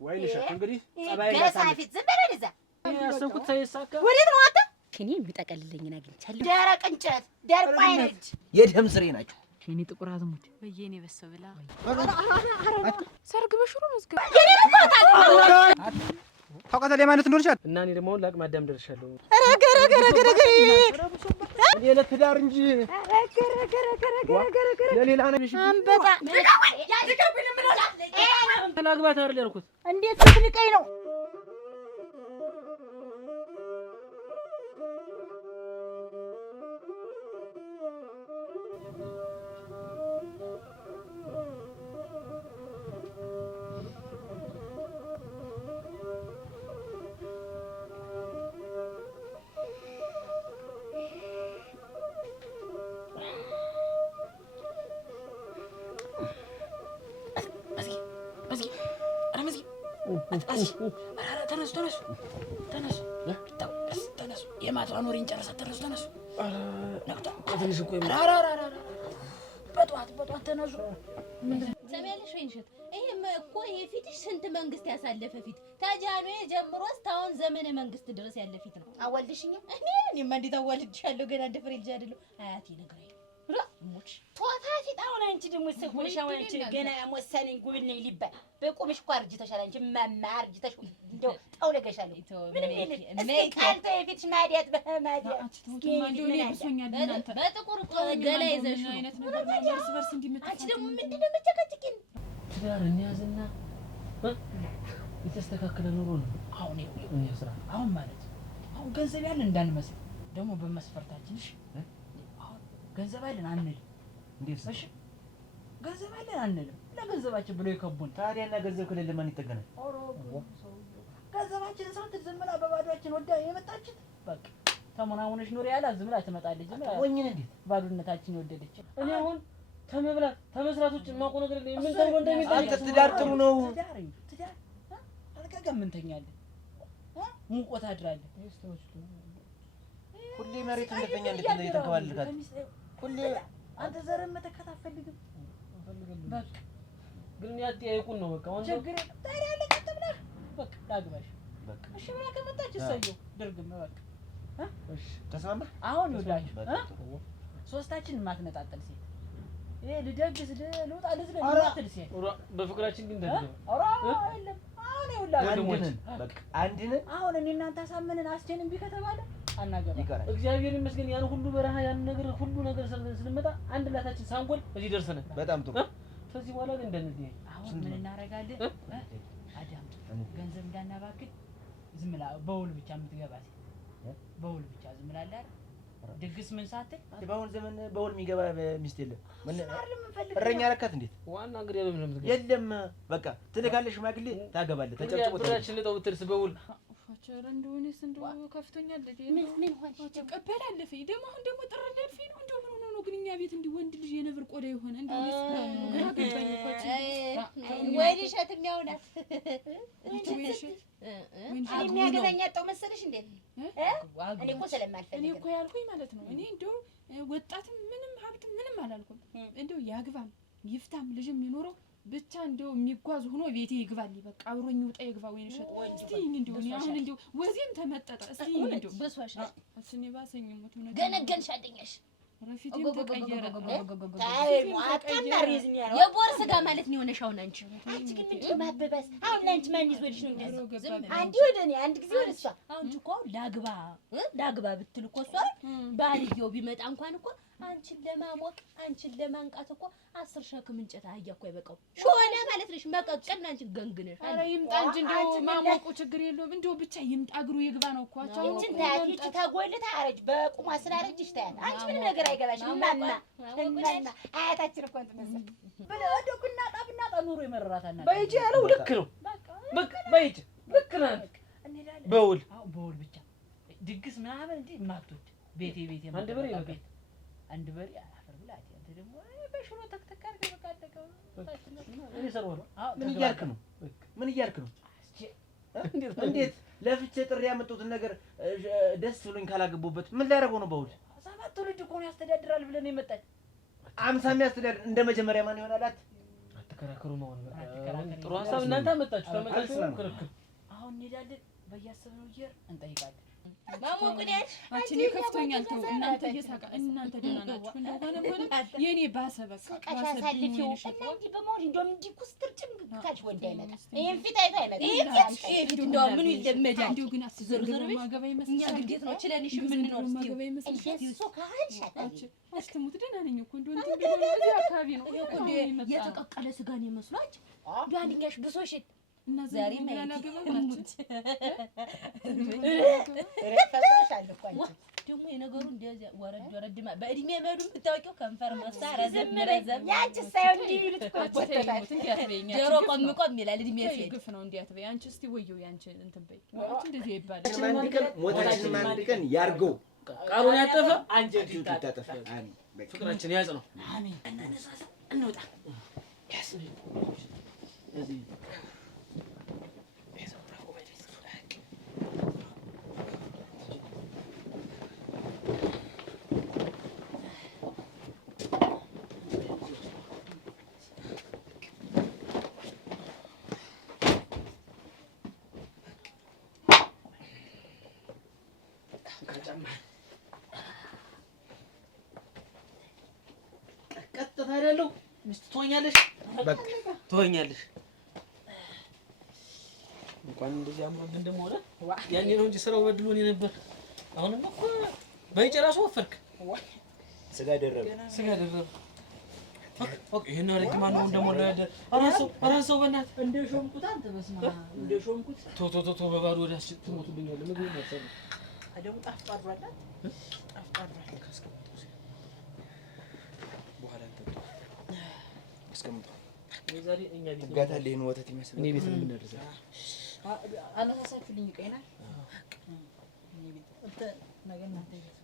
ወይንሸት እንግዲህ ጸባይ ጋሳፊት ዝም በል እዛ ያሰብኩት ሳይሳካ ወዴት ነው አንተ? እኔ የሚጠቀልልኝን አግኝቻለሁ። ደረቅ እንጨት ደረቅ አይነች የደም ስሬ ናቸው። እኔ ጥቁር አዝሙድ ወይኔ በሰው ብላ ሰርግ በሽሮ መዝገብ ታውቃታለህ የማለት እንደሆነሻል እና እኔ ደግሞ ለአቅመ አዳም ደርሻለሁ። እኔ ለትዳር እንጂ ለሌላ ነሽ አንበጣ ላግባት አይደል ያልኩት። እንዴት ስትንቀኝ ነው? ተነሱ የማታውን ወሬን ጨርሰን ተነሱ ትንሽ እኮ በጠዋት ተነሱ። ሰሚያለሽ ወይንሸት ይሄም እኮ ይሄ ፊትሽ ስንት መንግስት ያሳለፈ ፊት ታጃኖዬ ጀምሮ እስካሁን ዘመነ መንግስት ድረስ ያለ ፊት ነው። አወልድሽኝ እኔማ እንዴት አዋልድሻለሁ? ገና እንደ ፍሬ ልጅ አይደለሁ። አያቴ ነግራኝ ሙች ቶታ ፊት አሁን አንቺ ደግሞ ሰዎች አሁን አንቺ ገና ሞሰነኝ ጉብል ነኝ ሊባል በቁምሽ እኮ አርጅተሻል። አንቺ ማማ አርጅተሽ እንደው ጠውለገሻለሁ። ምንም የለም ካልተ የፊትሽ ማዲያት በማዲያት በጥቁር ገላ ይዘሽ አይነት ነገር ነው። እርስ በርስ እንዲመጣ አንቺ ደግሞ ምንድን ነው የምትጨቀጭቂኝ? ትዳር እንያዝና የተስተካከለ ኑሮ ነው አሁን ይኸው ስራ አሁን ማለት አሁን ገንዘብ ያለን እንዳንመስል ደግሞ በመስፈርታችንሽ ገንዘብ አለን አንልም። እንዴት እሺ ገንዘብ አለን አንልም። ለገንዘባችን ብለው ይከቡን። ታዲያና ገንዘብ ከሌለ ማን ይጠገናል? ገንዘባችን ሳንት ዝም ብላ በባዶአችን ወዳ የመጣችን በቃ ተሞናሙነሽ ኑሪ ያላት ዝም ብላ ትመጣለች። ዝም ብላ ወኝን እንዴት ባዶነታችን የወደደች እኔ አሁን ተመብላት ተመስራት ውጭ የማውቀው ነገር የለም። ምን ተብሎ እንደሚጠይቅ አንተ ትዳር ጥሩ ነው። ትዳር አልቀገም ምን ተኛለህ? ሙቆት አድራለህ። ሁሌ መሬት እንደተኛ እንደተንከባለልካት ሁሌ አንተ ዘረን መተካት አትፈልግም። በቃ ግን ያጥያይቁን ነው በቃ አሁን ችግር ታዲያ አለ ከተብለህ በቃ ላግባሽ በቃ እሺ ብላ ከመጣች እሰየው ድርግም በቃ እሺ ተስማማ። አሁን ይወዳችሁ ሶስታችን ማትነጣጠል ሴት ይሄ ልደግስ ልውጣ ልዝለ ልማትል ሴት በፍቅራችን ግን ደግም ኧረ አይደለም አሁን ይውላችሁ በቃ አንድን አሁን እኔ እናንተ አሳመንን አስጀንን ቢከተባለ አናገባ እግዚአብሔር ይመስገን ያን ሁሉ በረሃ ያን ነገር ሁሉ ነገር ስለመጣ አንድ እናታችን ሳንጎል እዚህ ደርሰናል። በጣም ጥሩ። ከዚህ በኋላ ግን እንደዚህ አሁን ምን እናረጋለን? አዳም ገንዘብ እንዳናባክን ዝም ብላ በውል ብቻ የምትገባ ሴት በውል ብቻ ዝም ብላ አይደል ድግስ ምን ሳትል በአሁን ዘመን በውል የሚገባ ሚስት የለም። ምን አይደለም እንፈልግ እረኛ ረካት እንዴት ዋና እንግዲህ የለም በቃ ትልካለሽ ሽማግሌ ታገባለህ ተጨብጭቦ ብራችን ልጠው ብትርስ በውል ቸር እንደሆነስ እንደው ከፍቶኛል። ምን ሆነ ተቀበላለፈ ደግሞ አሁን ደግሞ ጥርደልፊ ነው እንደው ምን ሆኖ ነው ግን እኛ ቤት እንዲህ ወንድ ልጅ የነብር ቆዳ ይሆነ እንደው ወይንሸት የሚያውናት ወይንሸት የሚያገባኝ አጣው መሰለሽ እንዴ? እኔ እኮ ስለማልፈልግ እኔ እኮ ያልኩኝ ማለት ነው። እኔ እንደው ወጣትም ምንም ሀብትም ምንም አላልኩም። እንደው ያግባም ይፍታም ልጅም ይኖረው ብቻ እንደው የሚጓዝ ሆኖ ቤቴ ይግባልኝ በቃ አብሮኝ ውጣ ይግባ ወይንሸት። እስቲ እንደው እኔ አሁን እንደው ወዜም ተመጠጠ። እስቲ እንደው በሷሽ እስቲ ባሰኝ ሞት ነው ገነገንሽ አደኛሽ ረፊቴም ተቀየረ። ታይሙ አጣማሪዝኛ ነው የቦርስ ጋር ማለት ነው የሆነሽ አሁን አንቺ ግን ምንድን ማበባስ አሁን አንቺ ማን ይዞልሽ ነው እንደዚህ አንዲ ወደ እኔ አንድ ጊዜ ወደ እሷ አሁን እኮ ላግባ ብትል እኮ እሷ ባልየው ቢመጣ እንኳን እኮ አንቺን ለማሞቅ አንቺን ለማንቃት እኮ 10 ሸክም እንጨት አህያ እኮ አይበቃው ሾና ማለት ነሽ መቀጥቀን አንቺን ገንግነሽ። ኧረ ይምጣ እንጂ እንደው ማሞቁ ችግር የለውም እንደው ብቻ ይምጣ እግሩ ይግባ ነው እኮ አቻው እንትን ታያት እቺ ታጎልታ አረጅ በቁሟ ስላረጅሽ ታያት አንቺ ምንም ነገር አይገባሽም። እናና አያታችን እኮ እንትን መሰል በለዶ ብናጣ ኑሮ ይመረራታና በይጂ ያለው ልክ ነው በቃ በይጂ ልክ ነው በውል በውል ብቻ ድግስ ምናምን እንዴ ማክቶት ቤቴ አንድ በሬ ነው አንድ በሬ አፈር ብላት አንተ ደግሞ በሽሮ ተክተክ አድርገህ በቃ አደቀው እኔ ሰራው ምን እያልክ ነው እንዴት ለፍቼ ጥሪ ያመጡትን ነገር ደስ ብሎኝ ካላገቡበት ምን ላደርገው ነው? በውል ሰባት ትውልድ እኮ ነው ያስተዳድራል ብለን የመጣች 50 የሚያስተዳድር እንደ መጀመሪያ ማን ይሆናላት? አትከራከሩ ነው ጥሩ ሀሳብ እናንተ አመጣችሁ ተመጣጣችሁ ክርክር አሁን እንሄዳለን በያሰብነው እየር እንጠይቃለን ማሞቁዲያሽ እኔ ከፍቶኛል ተው እናንተ እየሳቃ እናንተ ደህና ናችሁ እንደሆነ የኔ ባሰበክ ባሰብኝው እና እንዲህ በመሆን እንደውም እንዲህ ኩስትር ጭምቅ ካች ወንድ አይመጣ ይሄን ፊት አይቶ አይመጣ ይሄ ፊት እንደው ምን ይለመዳል እንደው ግን አትዘርዘሩ ማገባ ይመስል እኛ ግዴት ነው ችለንሽ ምን ነው ማገባ ይመስል እሱ ካልሻታች አስተሙት ደህና ነኝ እኮ እንደው እንትን ቢሆን እዚህ አካባቢ ነው የተቀቀለ ስጋን ይመስላች ዳንኛሽ ብሶሽ እና ዛሬ ማይት ደግሞ የነገሩ እንደዚያ ወረድ በእድሜ መሄዱ የምታውቂው ከንፈር መፍሳ ረዘም ያንቺ ሳይሆን እንዲህ ልትቆጣጣት ጆሮ ቆም ይላል እድሜ ሲሄድ ግፍ ነው እንዲያት በይ አንቺ እስቲ ወየው ያንቺ እንትን በይ እንደዚህ ይባላል አንድ ቀን ሞታችን አንድ ቀን ያርገው ቃሉን ያጠፈ አንጀት ይታጠፋ ፍቅራችን ያጽ ነው አሜን እናነሳሳ እንውጣ ያስነ እዚህ ቀጥታ አይደለው ሚስት ትሆኛለሽ በቃ ትሆኛለሽ እንኳን እንደዚህ አምሮብን ደግሞ ሆነ ያኔ ነው እንጂ ስራው በድሎኝ ነበር አሁንም እኮ በይጨራሱ ወፈርክ ስጋ ደረበ ኦኬ ይሄን አረግ ማን ነው ደግሞ አራሰው በእናት እንደሾምኩት አንተ በስማ እንደሾምኩት ቶ በባዶ ወደ አስጭ ትሞቱልኛል ምግብ ማሰብ አደሙ ጣፍጣሯል ካስቀምጠው በኋላ ተጠጡ አስቀምጠው ዛሬ እኛ ቤት ጋታለኝ ወተት ይመስል እኔ ቤት ነው የምናደርሰው አነሳሳችሁልኝ ቀይና እኔ ቤት እንተ ነገ እናንተ ቤት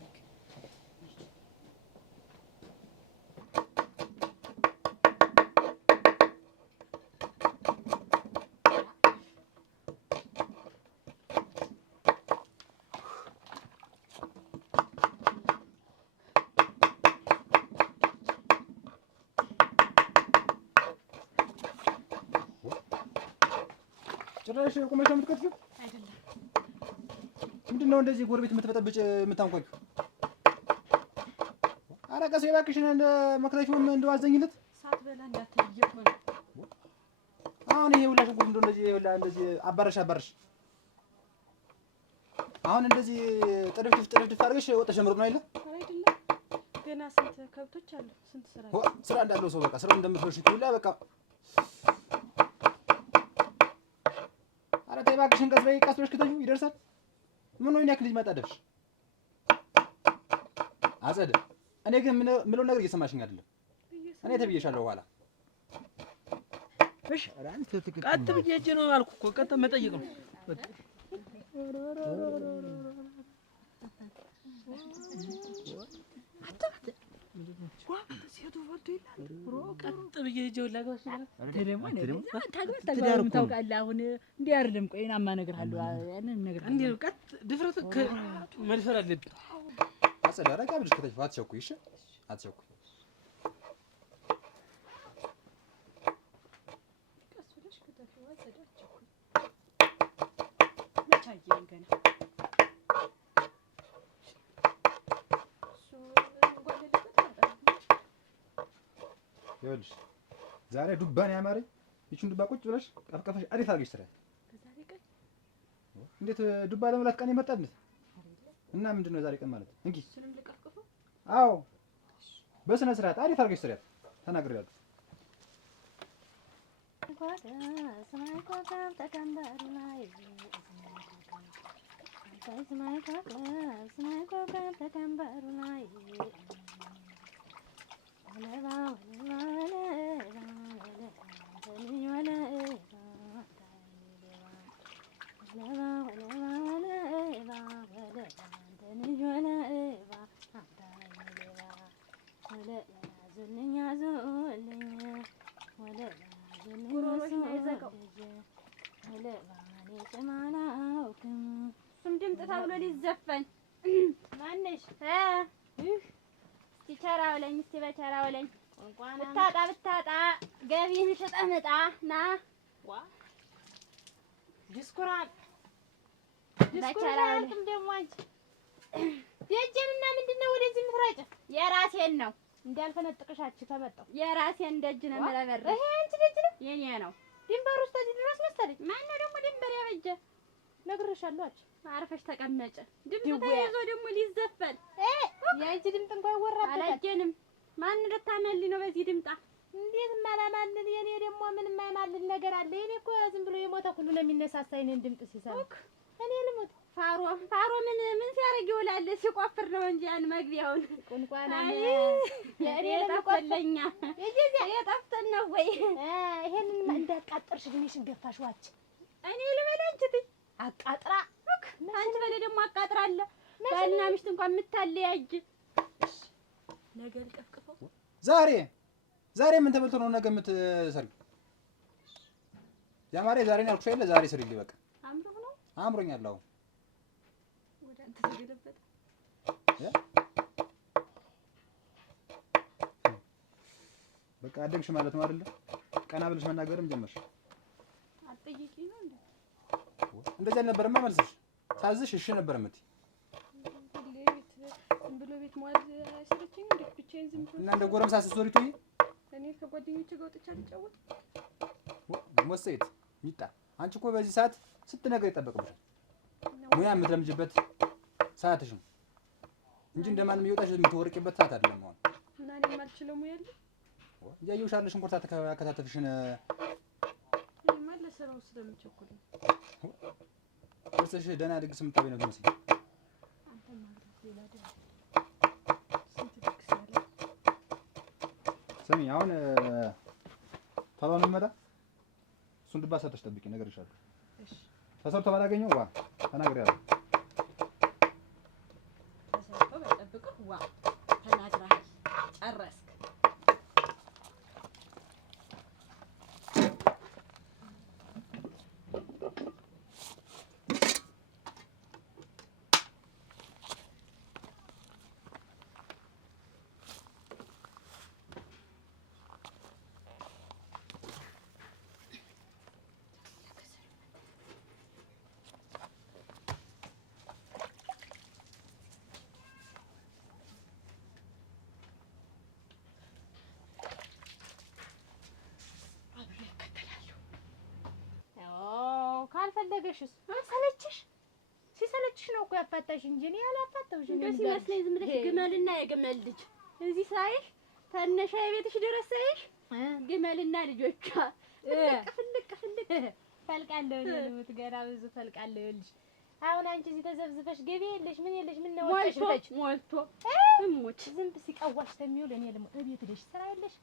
ጭራሽ ቆመሽ ነው የምትከትፊው? አይደለም ምንድን ነው እንደዚህ ጎረቤት የምትበጠብጭ የምታንኳኪው? ኧረ ቀስ እባክሽን እንደ መክተፊውም እንደው አዘኝለት ሳትበላ እንዳትለየው ነው አሁን ይሄ ሁላ ሽንኩርት እንደው እንደዚህ ሁላ እንደዚህ አባረሽ አሁን እንደዚህ ጥድፍድፍ አድርገሽ ወጥተሽ መሮጥ ነው አይደል? አይደለም ገና ስንት ከብቶች አሉ ስንት ስራ እንዳለው ሰው በቃ ስራውን እንደምትወሽት ሁላ በቃ ኧረ ተይ እባክሽን ቀስ በይ ቀስ ብለሽ ክትፊው ይደርሳል። ምን ነው ያክል ልጅ ማጣደፍሽ? አጸደ እኔ ግን ምለው ነገር እየሰማሽኝ አይደለም። እኔ ተብዬሻለሁ በኋላ እሺ ቀጥ ብዬ እጄ ነው አልኩ እኮ ቀጥ መጠየቅ ነው በቃ ቀጥ ብዬ እጄ ላጋሽ ደግሞ ታግባታም ታውቃለህ አሁን እንዴ አይደለም ቆይ ናማ ነገር አለው ያንን ነገር እንዴ ነው ቀጥ ድፍረት መድፈር አለብኝ አጸደ አረጋ ብለሽ ከተፊው አትቸኩይ እሺ አትቸኩይ ቀስ ብለሽ ከተፊው አጸዳቸው መቻየን ገና ይኸውልሽ ዛሬ ዱባን ያማረኝ ይቺን ዱባ ቁጭ ብለሽ ቀፍቀፈሽ አሪፍ አድርገሽ ስራ ከዛሬ ቀን እንዴት ዱባ ለመብላት ቀን ይመጣል እና ምንድነው ዛሬ ቀን ማለት እንኪ እሱንም ልቀፍቅፈው አዎ በስነ ስርዓት አሪፍ አድርገሽ ስራ ተናግሬያለሁ እሱም ድምፅ ተብሎ ሊዘፈን ማነሽ እስቲ ቸራ ውለኝ እስቲ በቸራ ውለኝ ብታጣ ገቢህን ሽጠህ ምጣ ና ዲስኩራን ዲስኩራን ደግሞ አንቺ ደጀንና ምንድነው ወደዚህ የምትረጭ? የራሴን ነው እንዳልፈነጥቅሻችሁ ተመጣው የራሴን ደጅ ነው መለመር። ይሄ አንቺ ደጅ ነው የኔ ነው። ድንበር ውስጥ እዚህ ድረስ መሰለኝ። ማነው ደግሞ ድንበር ያበጀ? ነግሬሻለሁ። አርፈሽ ተቀመጭ። ድምፅ ተይዞ ደግሞ ሊዘፈን የአንቺ ድምፅ እንኳን ይወራበታል። አላየንም። ማን ልታመልኝ ነው በዚህ ድምጣ? እንዴት ማላማልን? የኔ ደግሞ ምን የማይማልን ነገር አለ? የኔ እኮ ዝም ብሎ የሞተ ሁሉ ነው የሚነሳሳ የኔን ድምፅ ሲሰማ። እኔ ልሞት ፋሮ ምን ሲያደርግ ይውላል? ሲቆፍር ነው እንጂ ያን መግቢያውን ቁንቋና የኔ ለቆለኛ የጠፍተን ነው ወይ? ይሄንን እንዳቃጠርሽ ግንሽን ገፋሽ ዋች እኔ ልበላንቺ አቃጥራ አንቺ በለ ደግሞ አቃጥራለ ባልና ሚስት እንኳን የምታለያይ ነገር ቀፍቅፈው ዛሬ ምን ተበልቶ ነው ነገ የምትሰሪ? ያማሬ ዛሬ ነው ያልኩሽ አይደል? ዛሬ ስሪልኝ በቃ። አምሮኛል። አሁን ወደ አንተ ተገለበጠ በቃ አደግሽ ማለት ነው አይደል? ቀና ብለሽ መናገርም ጀመርሽ። አትጠይቂ ነው እንዴ? እንደዚህ አልነበረማ መልስሽ። ሳዝሽ እሺ ነበር የምትይ። ዝም ብሎ ቤት መዋል አይሰለችኝም እንዴ? ብቻዬን ዝም ብሎ እና እንደ ጎረምሳ ስትዞሪ ትይ። እኔ ከጓደኞቼ ጋር ወጥቼ አልጫወት ሞሰይት ሚጣ አንቺ እኮ በዚህ ሰዓት ስንት ነገር ይጠበቅብሻል። ሙያ የምትለምጅበት ሰዓትሽ ነው እንጂ እንደማንም ይወጣሽ የምትወርቂበት ሰዓት አይደለም። አሁን እና እኔ የማልችለው ሙያ አለ እያየሁሻለሁ። ሽንኩርት አከታተፍሽን ለስራው ስለምቸኩል ወርሰሽ ደህና ድግስ የምታበይ ነው ትመስል። አንተ ማለት ሌላ ደግሞ ስንት ድግስ አለ። ስሚ አሁን ቶሎ ነው የምመጣ። እሱን ድባ ሰጥተሽ ጠብቂ፣ እነግርሻለሁ። እሺ ተሰርቶ ባላገኘው ዋ ተናግሬያለሁ። ተሰርቶ ባይጠብቅህ ዋ ተናግረሃል፣ ጨረስክ። ካልፈለገሽስ ሰለችሽ? ሲሰለችሽ ነው እኮ ያፋታሽ እንጂ እኔ አላፋታሁሽ። እንደው ሲመስለኝ ዝም ብለሽ ግመልና የግመል ልጅ እዚህ ሳይሽ ተነሻ የቤትሽ ድረስ ሳይሽ ግመልና ልጆቿ ፍልቅ ፈልቃለሁ ነው ገና ብዙ ፈልቃለሁ። ይኸውልሽ አሁን አንቺ እዚህ ተዘብዝፈሽ ገቢ የለሽ ምን የለሽ ምን ነው ወጥተሽ ሞልቶ እሞች ዝንብ ሲቀዋሽ ተሚውል እኔ ልሞ እቤት ሄደሽ ስራ የለሽ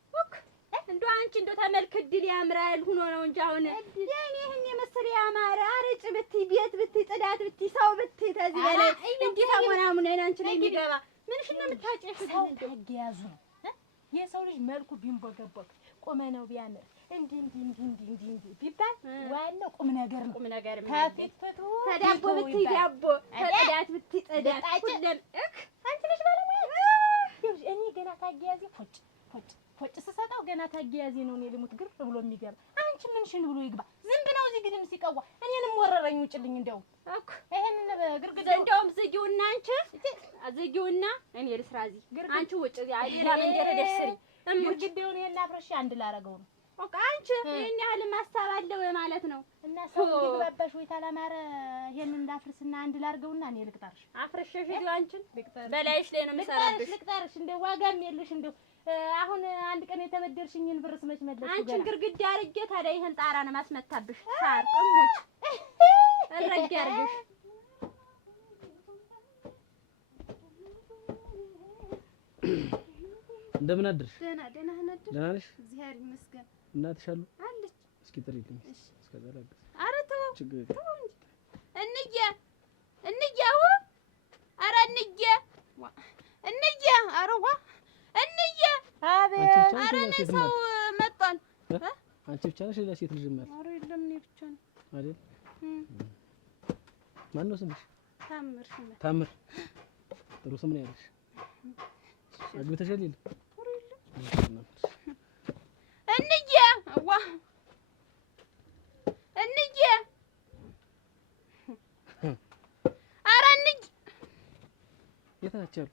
እንደው አንቺ እንደው ተመልክ ድል ያምራል ሆኖ ነው እንጂ አሁን የኔ ይሄን የመሰለ ያማረ አረጭ ብትይ ቤት ብትይ ጽዳት ብትይ ሰው ብትይ ተዚህ በላይ እንዴ ተሞናሙና አንቺ ላይ የሚገባ ምንሽ ነው የምታጨሽ? ሰው ታገያዙ ነው የሰው ልጅ መልኩ ቢንቦገቦግ ቁመናው ቢያምር እንዲ ቢባል ዋናው ቁም ነገር ነው። ቁም ነገር ከፊት ፍቱ ተዳቦ ብትይ ዳቦ ተጽዳት ብትይ ጽዳት ሁሉም አንቺ ልጅ ባለሙያ እኔ ገና ታገያዚ ፎጭ ስሰጣው ገና ታገያዚ ነው። እኔ ልሙት ግር ብሎ የሚገባ አንቺ ምንሽን ብሎ ይግባ ዝም ብለው እዚህ ግድም ሲቀዋ እኔንም ወረረኝ ውጭልኝ። እንደው እኮ ይሄንን ግርግዳው እንደውም ዝጊውና አንቺ ዝጊውና እኔ ልስራ እዚህ አንቺ ውጭ ሌላ መንገድ ሄደሽ ስሪ። ግርግዳውን ይሄን አፍርሼ አንድ ላረገው ነው። በቃ አንቺ ይሄን ያህል ማሳብ አለው ማለት ነው። እና ሰው ይግባባሽ ወይ ታላማረ ይሄን እንዳፍርስና አንድ ላርገውና እኔ ልቅጣርሽ። አፍርሽሽ ይሉ አንቺን በላይሽ ላይ ነው የምሰራብሽ። ልቅጣርሽ እንደው ዋጋም የለሽ እንደው አሁን አንድ ቀን የተበደርሽኝን ብር ስመች መለስሽ። አንቺን ግርግዳ አርጌ ታዲያ ይሄን ጣራ ነው ማስመታብሽ። ሳር ጥሙች እረጋ አርግሽ እንደምን አድርሽ? ደህና ነሽ? እግዚአብሔር ይመስገን። እናትሽ አሉ? አለች። እስኪ ጥሪልኝ። እስከዛ ላግዝ። ኧረ ተው ችግር ተው እንጂ እንዬ ኧረ እንዬ ኧረ ዋ እንዬ አቤት ኧረ ነይ ሰው መጣን። አንቺ ብቻ ነሽ ሌላ ሴት ልጅ ማለት? ኧረ የለም እኔ ብቻ ነኝ አይደል? ማን ነው ስምሽ? ታምር። ጥሩ ስም ነው ያለሽ። አግብተሻል? የለም ናቸው?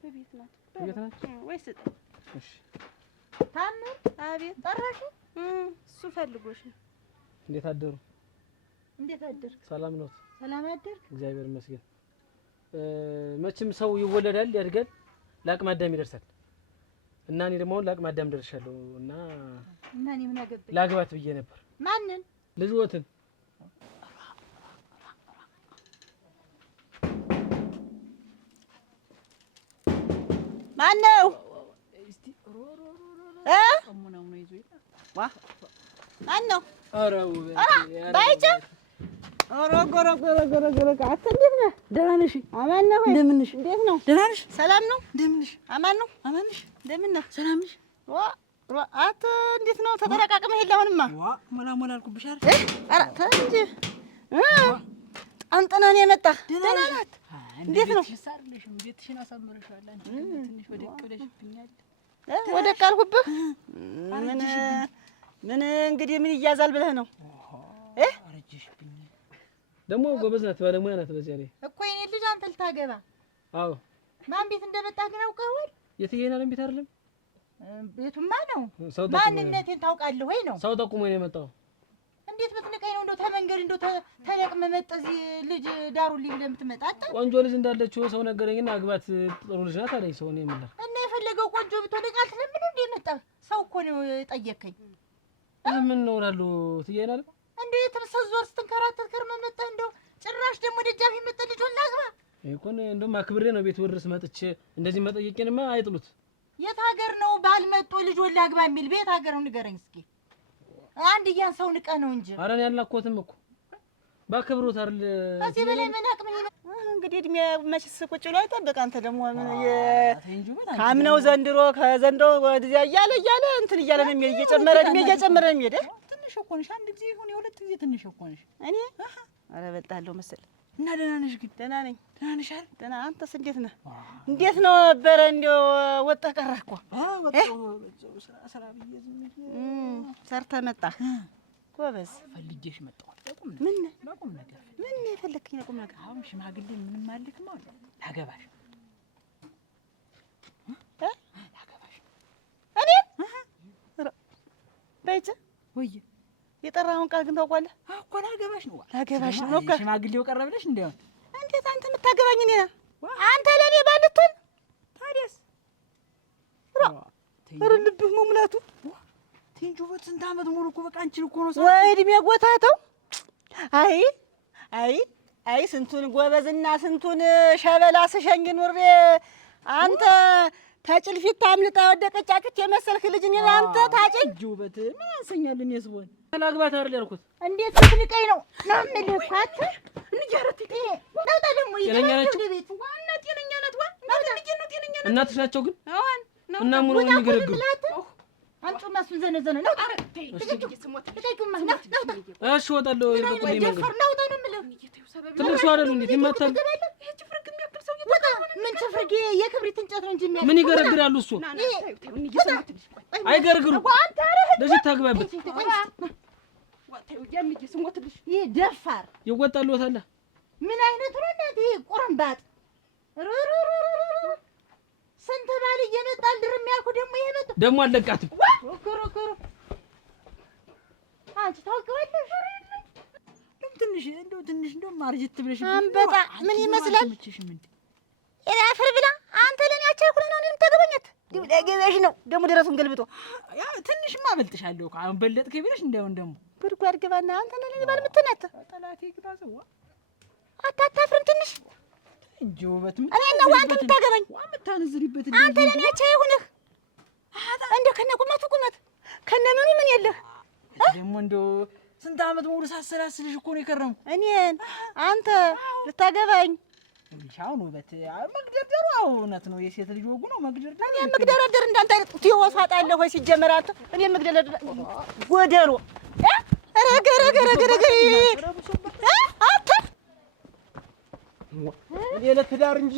በቤት ናት። በቤት ናቸው ወይስ እሺ ታምር? አቤት ጠራሽ? እሱ ፈልጎሽ ነው። እንዴት አደሩ? እንዴት አደርክ? ሰላም ነው? ሰላም አደርክ? እግዚአብሔር ይመስገን። መቼም ሰው ይወለዳል፣ ያድጋል፣ ለአቅመ አዳም ይደርሳል እና እኔ ደግሞ ለአቅመ አዳም ደርሻለሁ እና እኔ ምን አገባኝ? ላግባት ብዬ ነበር። ማንን? ልጅዎትን። ማነው? ማነው? ኧረ ባይጫ አንተ እንዴት ነህ? ደህና ነሽ? አማን ነህ ወይ? እንደምን ነሽ? እንዴት ነው? ደህና ነሽ? ሰላም ነው? እንደምን ነሽ? አማን ነው? አማን ነሽ? እንደምን ነህ? ሰላም ነሽ? አንተ እንዴት ነው? ተጠረቃቅመህ የለ አሁንማ ሞላ አልኩብሽ አይደል? ኧረ ተው እንጂ ጠንጥነን የመጣህ ደህና ናት? እንዴት ነው? ቤትሽን አሳምረሻል። አንቺ ትንሽ ወደቅ ብለሽብኛል። ወደቅ አልኩብህ? ምን እንግዲህ ምን ይያዛል ብለህ ነው? አረጀሽብኝ። ደግሞ ጎበዝ ናት፣ ባለሙያ ናት። በዚያ ላይ እኮ የኔ ልጅ አንተ ልታገባ። አዎ። ማን ቤት እንደመጣህ ግን አውቀኸዋል? የትዬን ቤት አይደለም? ቤቱማ ነው። ማንነቴን ታውቃለህ ወይ ነው? ሰው ጠቁሞኝ ነው የመጣው። እንዴት ብትንቀኝ ነው እንደው ተመንገድ እንደው ተለቅመህ መጥተህ እዚህ ልጅ ዳሩልኝ ብለህ የምትመጣ? ቆንጆ ልጅ እንዳለችው ሰው ነገረኝና አግባት፣ ጥሩ ልጅ ናት አለኝ። ሰው ነው የምልህ እና የፈለገው ቆንጆ ብትሆን ቃል ስለምን እንደ መጣህ? ሰው እኮ ነው የጠየከኝ። ምን ነው እላለሁ ትዬን አይደል? እንዴት ስትዞር ስትንከራተት ከርመህ መጥተህ እንደው ጭራሽ ደግሞ ደጃፍ የመጣህ ልጅ ወላ አግባ። ይሄን እንደውም አክብሬ ነው ቤት ወርስ መጥቼ እንደዚህ መጠየቄንማ አይጥሉት። የት ሀገር ነው ባልመጡ ልጅ ወላ አግባ የሚል? ቤት ሀገር ነው ንገረኝ እስኪ። አንድያን ሰው ንቀህ ነው እንጂ። ኧረ እኔ ያልናኮትም እኮ ባከብሮት አይደል? ከዚህ በላይ ምን አቅም ነው እንግዲህ? እድሜ መችስ ቁጭ ብሎ አይጠብቅ። አንተ ደግሞ ምን ካምነው ዘንድሮ ከዘንድሮ ወደዚያ እያለ እንትን እያለ ነው የሚሄድ፣ እየጨመረ እድሜ እየጨመረ ነው የሚሄድ። ትንሽ እኮ ነሽ። አንድ ጊዜ ይሁን የሁለት ጊዜ ትንሽ እኮ ነሽ። እኔ ኧረ እበልጥሃለሁ መሰለህ። እና ደህና ነሽ ግን? ደህና ነኝ። ደህና ነሽ አይደል? ደህና። አንተስ እንዴት ነህ? እንዴት ነው ነበረ? እንደው ወጣህ ቀረህ እኮ። ወጣሁ ስራ ብዬ ዝም ብዬ ሰርተህ መጣህ። ጎበዝ። ፈልጌሽ መጣሁ። ምን በቁም ነገር ምን የፈለግከኝ? ቁም ነገር። አሁን ሽማግሌ ምንም አልክም አለ ላገባሽ ላገባሽ እኔ በይጭ ወይ የጠራኸውን ቃል ግን ታውቋለህ እኮ? ላገባሽ ነው። ላገባሽ ነው እኮ። ሽማግሌው ቀረብለሽ እንደው እንዴት አንተ የምታገባኝ እኔ ነህ? አንተ ለኔ ባልትሆን ታዲያስ? ኧረ ልብህ መሙላቱ ትንጁበት ስንት ዓመት ሙሉ እኮ በቃ አንቺን እኮ ነው ወይ እድሜ ጎታተው። አይ ስንቱን ጎበዝና ስንቱን ሸበላ ስሸኝ ኑሬ አንተ ተጭልፊት ታምልጣ ወደቀች አክት የመሰልክ ልጅ እኔን አንተ ታጭኝ። ጁበት ምን ያንሰኛል? እኔ ስቦን ላግባት አይደል ያልኩት? እንዴት ስትንቀኝ ነው የምልህ? ፋት እንጀራት ነውጣ ደግሞ ጤነኛ ናቸው? ቤት ዋና ጤነኛ ናት። ጤነኛ ናት። እናትሽ ናቸው ግን? አሁን እና ምን ነው የሚገረግሩ? አንቺማ እሱን ዘነዘነ ነው። እሺ እወጣለሁ። ይልቀቁልኝ መንገድ። ነውጣ ነው የምልህ። ትልቅ ሰው አይደሉ እንዴት ይማታል? ምን ችፍርግ የክብሪት እንጨት ነው እንጂ ምን ይገረግራሉ? እሱ አይገርግሩ። ለዚህ ታግባበት ይሄ ደፋር ይወጣልዎታል። ምን አይነት ነው እናት? ይሄ ቁርምባጥ ስንት ባል እየመጣል ድርም ያልኩ ደግሞ አለቃትም። አንቺ ታውቂዋለሽ? ትንሽ እንደው ማርጅት ብለሽ አንበጣ ምን ይመስላል? እኔ አፈር ብላ አንተ ለኔ አቻኩል ነው እኔም ተገበኘት ለገበሽ ነው ደግሞ ደረቱን ገልብጦ ያ ትንሽማ አበልጥሻለሁ እኮ አሁን በለጥከኝ ብለሽ እንደውን ደግሞ ጉድጓድ ግባና አንተ ለኔ ባል ምትነት ጠላቴ ግባ ዘዋ አታታፍርም ትንሽ እንጂ ውበት እኔ ነው አንተ የምታገበኝ የምታነዝሪበት አንተ ለኔ አቻ ይሁንህ እንደው ከነ ቁመት ከነ ምኑ ምን የለህ ደግሞ እንደው ስንት ዓመት ሙሉ ሳሰላስልሽ እኮ ነው የከረምኩ እኔን አንተ ልታገባኝ ሻውን ውበት መግደርደሩ እውነት ነው። የሴት ልጅ ወጉ ነው መግደርደሩ። እኔ መግደርደር እንዳንተ አይነት ትወሳጣለህ ወይ ሲጀመር አንተ እኔ መግደርደር ጎደሎ ረገረገረገረገ አንተ እኔ ለትዳር እንጂ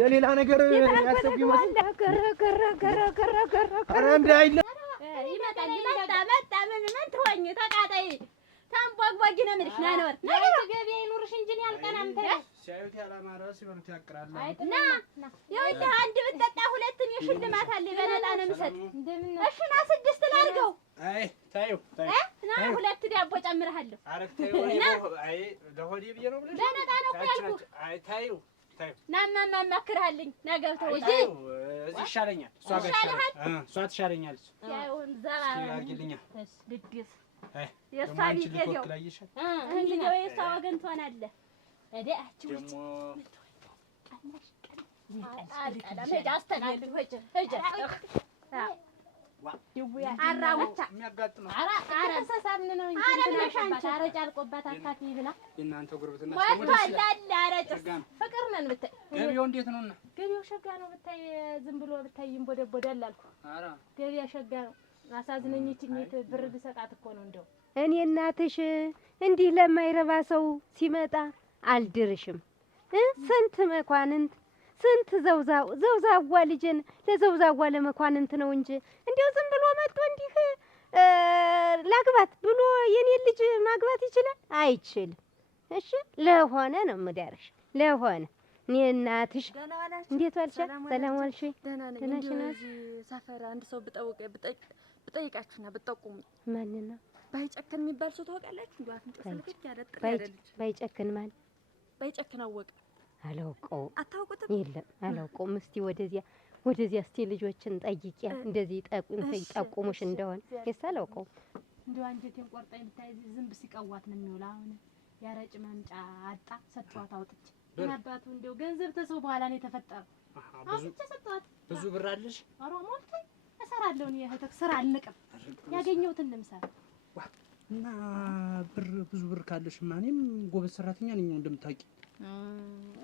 ለሌላ ነገር ያሰብኩ ይመስል ኧረ እንዳይለ መጣ ምን ትሆኝ ተቃጣይ ታንቧጓ ቆይ ነው የምልሽ። ና ነው ገበያ ይኑርሽ እንጂ እኔ አልቀናም። ተይው ሲያዩት ያላማረ ሲበሉት ያቅራል። ና ይኸውልህ አንድ ብትጠጣ ሁለትን የሽልማት አለ በነጣ ነው የምሰጥ። እሺ ና 6 ላድርገው። አይ ታዩ ና 2 ዳቦ ጨምርሃለሁ። አረክ ታዩ። አይ ለሆዴ ብዬ ነው ብለሽ በነጣ ነው እኮ ያልኩህ። አይ ታዩ ና ማማክርሃለኝ ና ገብተው እጂ እዚህ ይሻለኛል። እሷ ጋር ይሻለኛል። እሷ ትሻለኛለች። ያውን ዘራ ያርግልኛ ድግስ አይ የእሷ ቢጤው እንግዲህ የእሷ ወገን ትሆናለህ። እዴ አችሁ ደሞ ፍቅር ነን ብታይ ገቢያው እንዴት ነውና? ገቢያው ሸጋ ነው ብታይ ዝም ብሎ ብታይ ይንቦደቦዳል አልኩህ። ገቢያ ሸጋ ነው። አሳዝነኝ እቺኝት ብር ልሰጣት እኮ ነው እንደው እኔ እናትሽ እንዲህ ለማይረባ ሰው ሲመጣ አልድርሽም። ስንት መኳንንት ስንት ዘውዛዋ ልጅን ለዘውዛዋ ለመኳንንት ነው እንጂ እንዲያው ዝም ብሎ መጥቶ እንዲህ ላግባት ብሎ የኔን ልጅ ማግባት ይችላል? አይችልም። እሺ ለሆነ ነው የምዳርሽ ለሆነ እኔ እናትሽ እንዴት ዋልሽ? ሰላም ዋልሽ? ደህና ነኝ። እንደዚህ ሰፈር አንድ ሰው ብጠይቃችሁና ብትጠቁሙኝ ማንን ነው? ባይጨክን የሚባል ሰው ታውቃላችሁ? እንዴ አፍንጫ ሰልከት ያደጥል ያደልች ባይጨክን ማለት ባይጨክን አወቀ አላውቀውም። አታውቁትም? የለም አላውቀውም። እስቲ ወደዚያ እስቲ ልጆችን ጠይቂያ እንደዚህ ጠቁሙሽ እንደሆነ የስ አላውቀውም። እንደው አንጀቴን ቆርጠኝ ብታይ ዝንብ ሲቀዋት ነው የሚውል። አሁን ያረጭ መምጫ አጣ ሰጥቷት አውጥቼ እናባቱ እንደው ገንዘብ ተሰው በኋላ ነው የተፈጠረው። አውጥቼ ሰጥቷት ብዙ ብር አለሽ? ኧረ ሞልቶኝ እሰራለሁ። እኔ እህትህ ስራ አልንቅም። ያገኘሁትን ልምሰራ እና ብዙ ብር ካለሽማ እኔም ጎበዝ ሰራተኛ ነኝ እንደምታውቂ።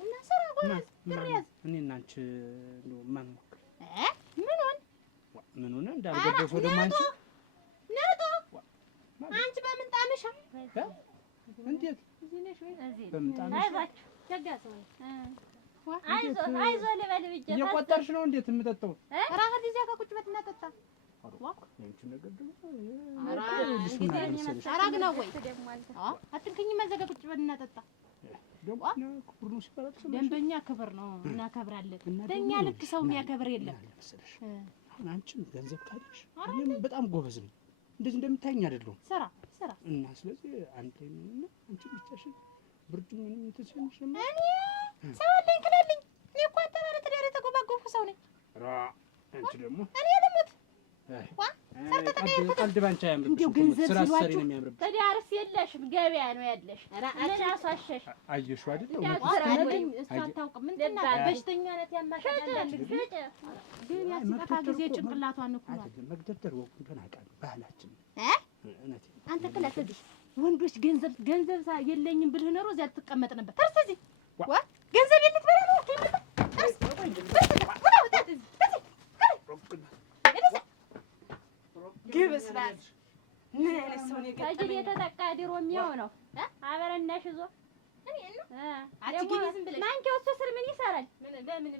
እና ስራ ጎበዝ ብር ያዝ። እኔ እና አንቺ እንደው ማን ነው ምን ሆነ እንዳልገባሽ ደግሞ አንቺ ነጦ አንቺ በምን ጣምሻ እንዴት እዚህ ነሽ ወይ? እዚህ በምን ጣምሻ? አይዟችሁ ሸጋ ሰው አይዞህ ልበል ብዬሽ እየቆጠርሽ ነው እንዴት የምጠጣው? እራስህ እዚያ ከቁጭ በት እና ጠጣ። አራግ ነው ወይ? አትንከኝ መዘጋ ቁጭ በት እና ጠጣ። ደንበኛ ክብር ነው እናከብራለን። በእኛ ልክ ሰው የሚያከብር የለም። አሁን አንቺም ገንዘብ ካለሽ እኔም በጣም ጎበዝ ነኝ። እንደዚህ እንደምታይኝ አይደለሁም። ስራ እና ስለዚህ አንተ ምንና አንቺ ብቻሽን ብርዱ ምንም ተሰምሽ ነው። እኔ ሰው አለኝ ክላለኝ። እኔ እኮ አንተ ባለ ትዳር የተጎባጎብኩ ሰው ነኝ። አንቺ ደግሞ እኔ ልሙት ቀልድ ባንቺ አያምርም። እንደው ገንዘብ ስራ ሰሪ ሲሏችሁ ነው የሚያምርብሽ። ትዳርስ የለሽም ገበያ ነው ያለሽ። ምን አሷሸሽ? አየሽው አይደል? እሷ አታውቅም። ምንድን ናት? በሽተኛ ናት። ያማታል አንዳንድ ጊዜ ግን ያስጠፋ ጊዜ ጭንቅላቷን እኮ ነው መግደርደር ወቁ ተናቃል ባህላችን። አንተ ክላት እዚህ ወንዶች ገንዘብ የለኝም ብልህ ኖሮ እዚያ ትቀመጥ ነበር። ተርስ እዚህ ገንዘብ የለት በላ ነው ግብስላት ምን አይነት ሰው ነው? ከጅል የተጠቃ ድሮ የሚሆነው አበረናሽ ይዞ ማንኪያው እሱ ስር ምን ይሰራል? ለምንም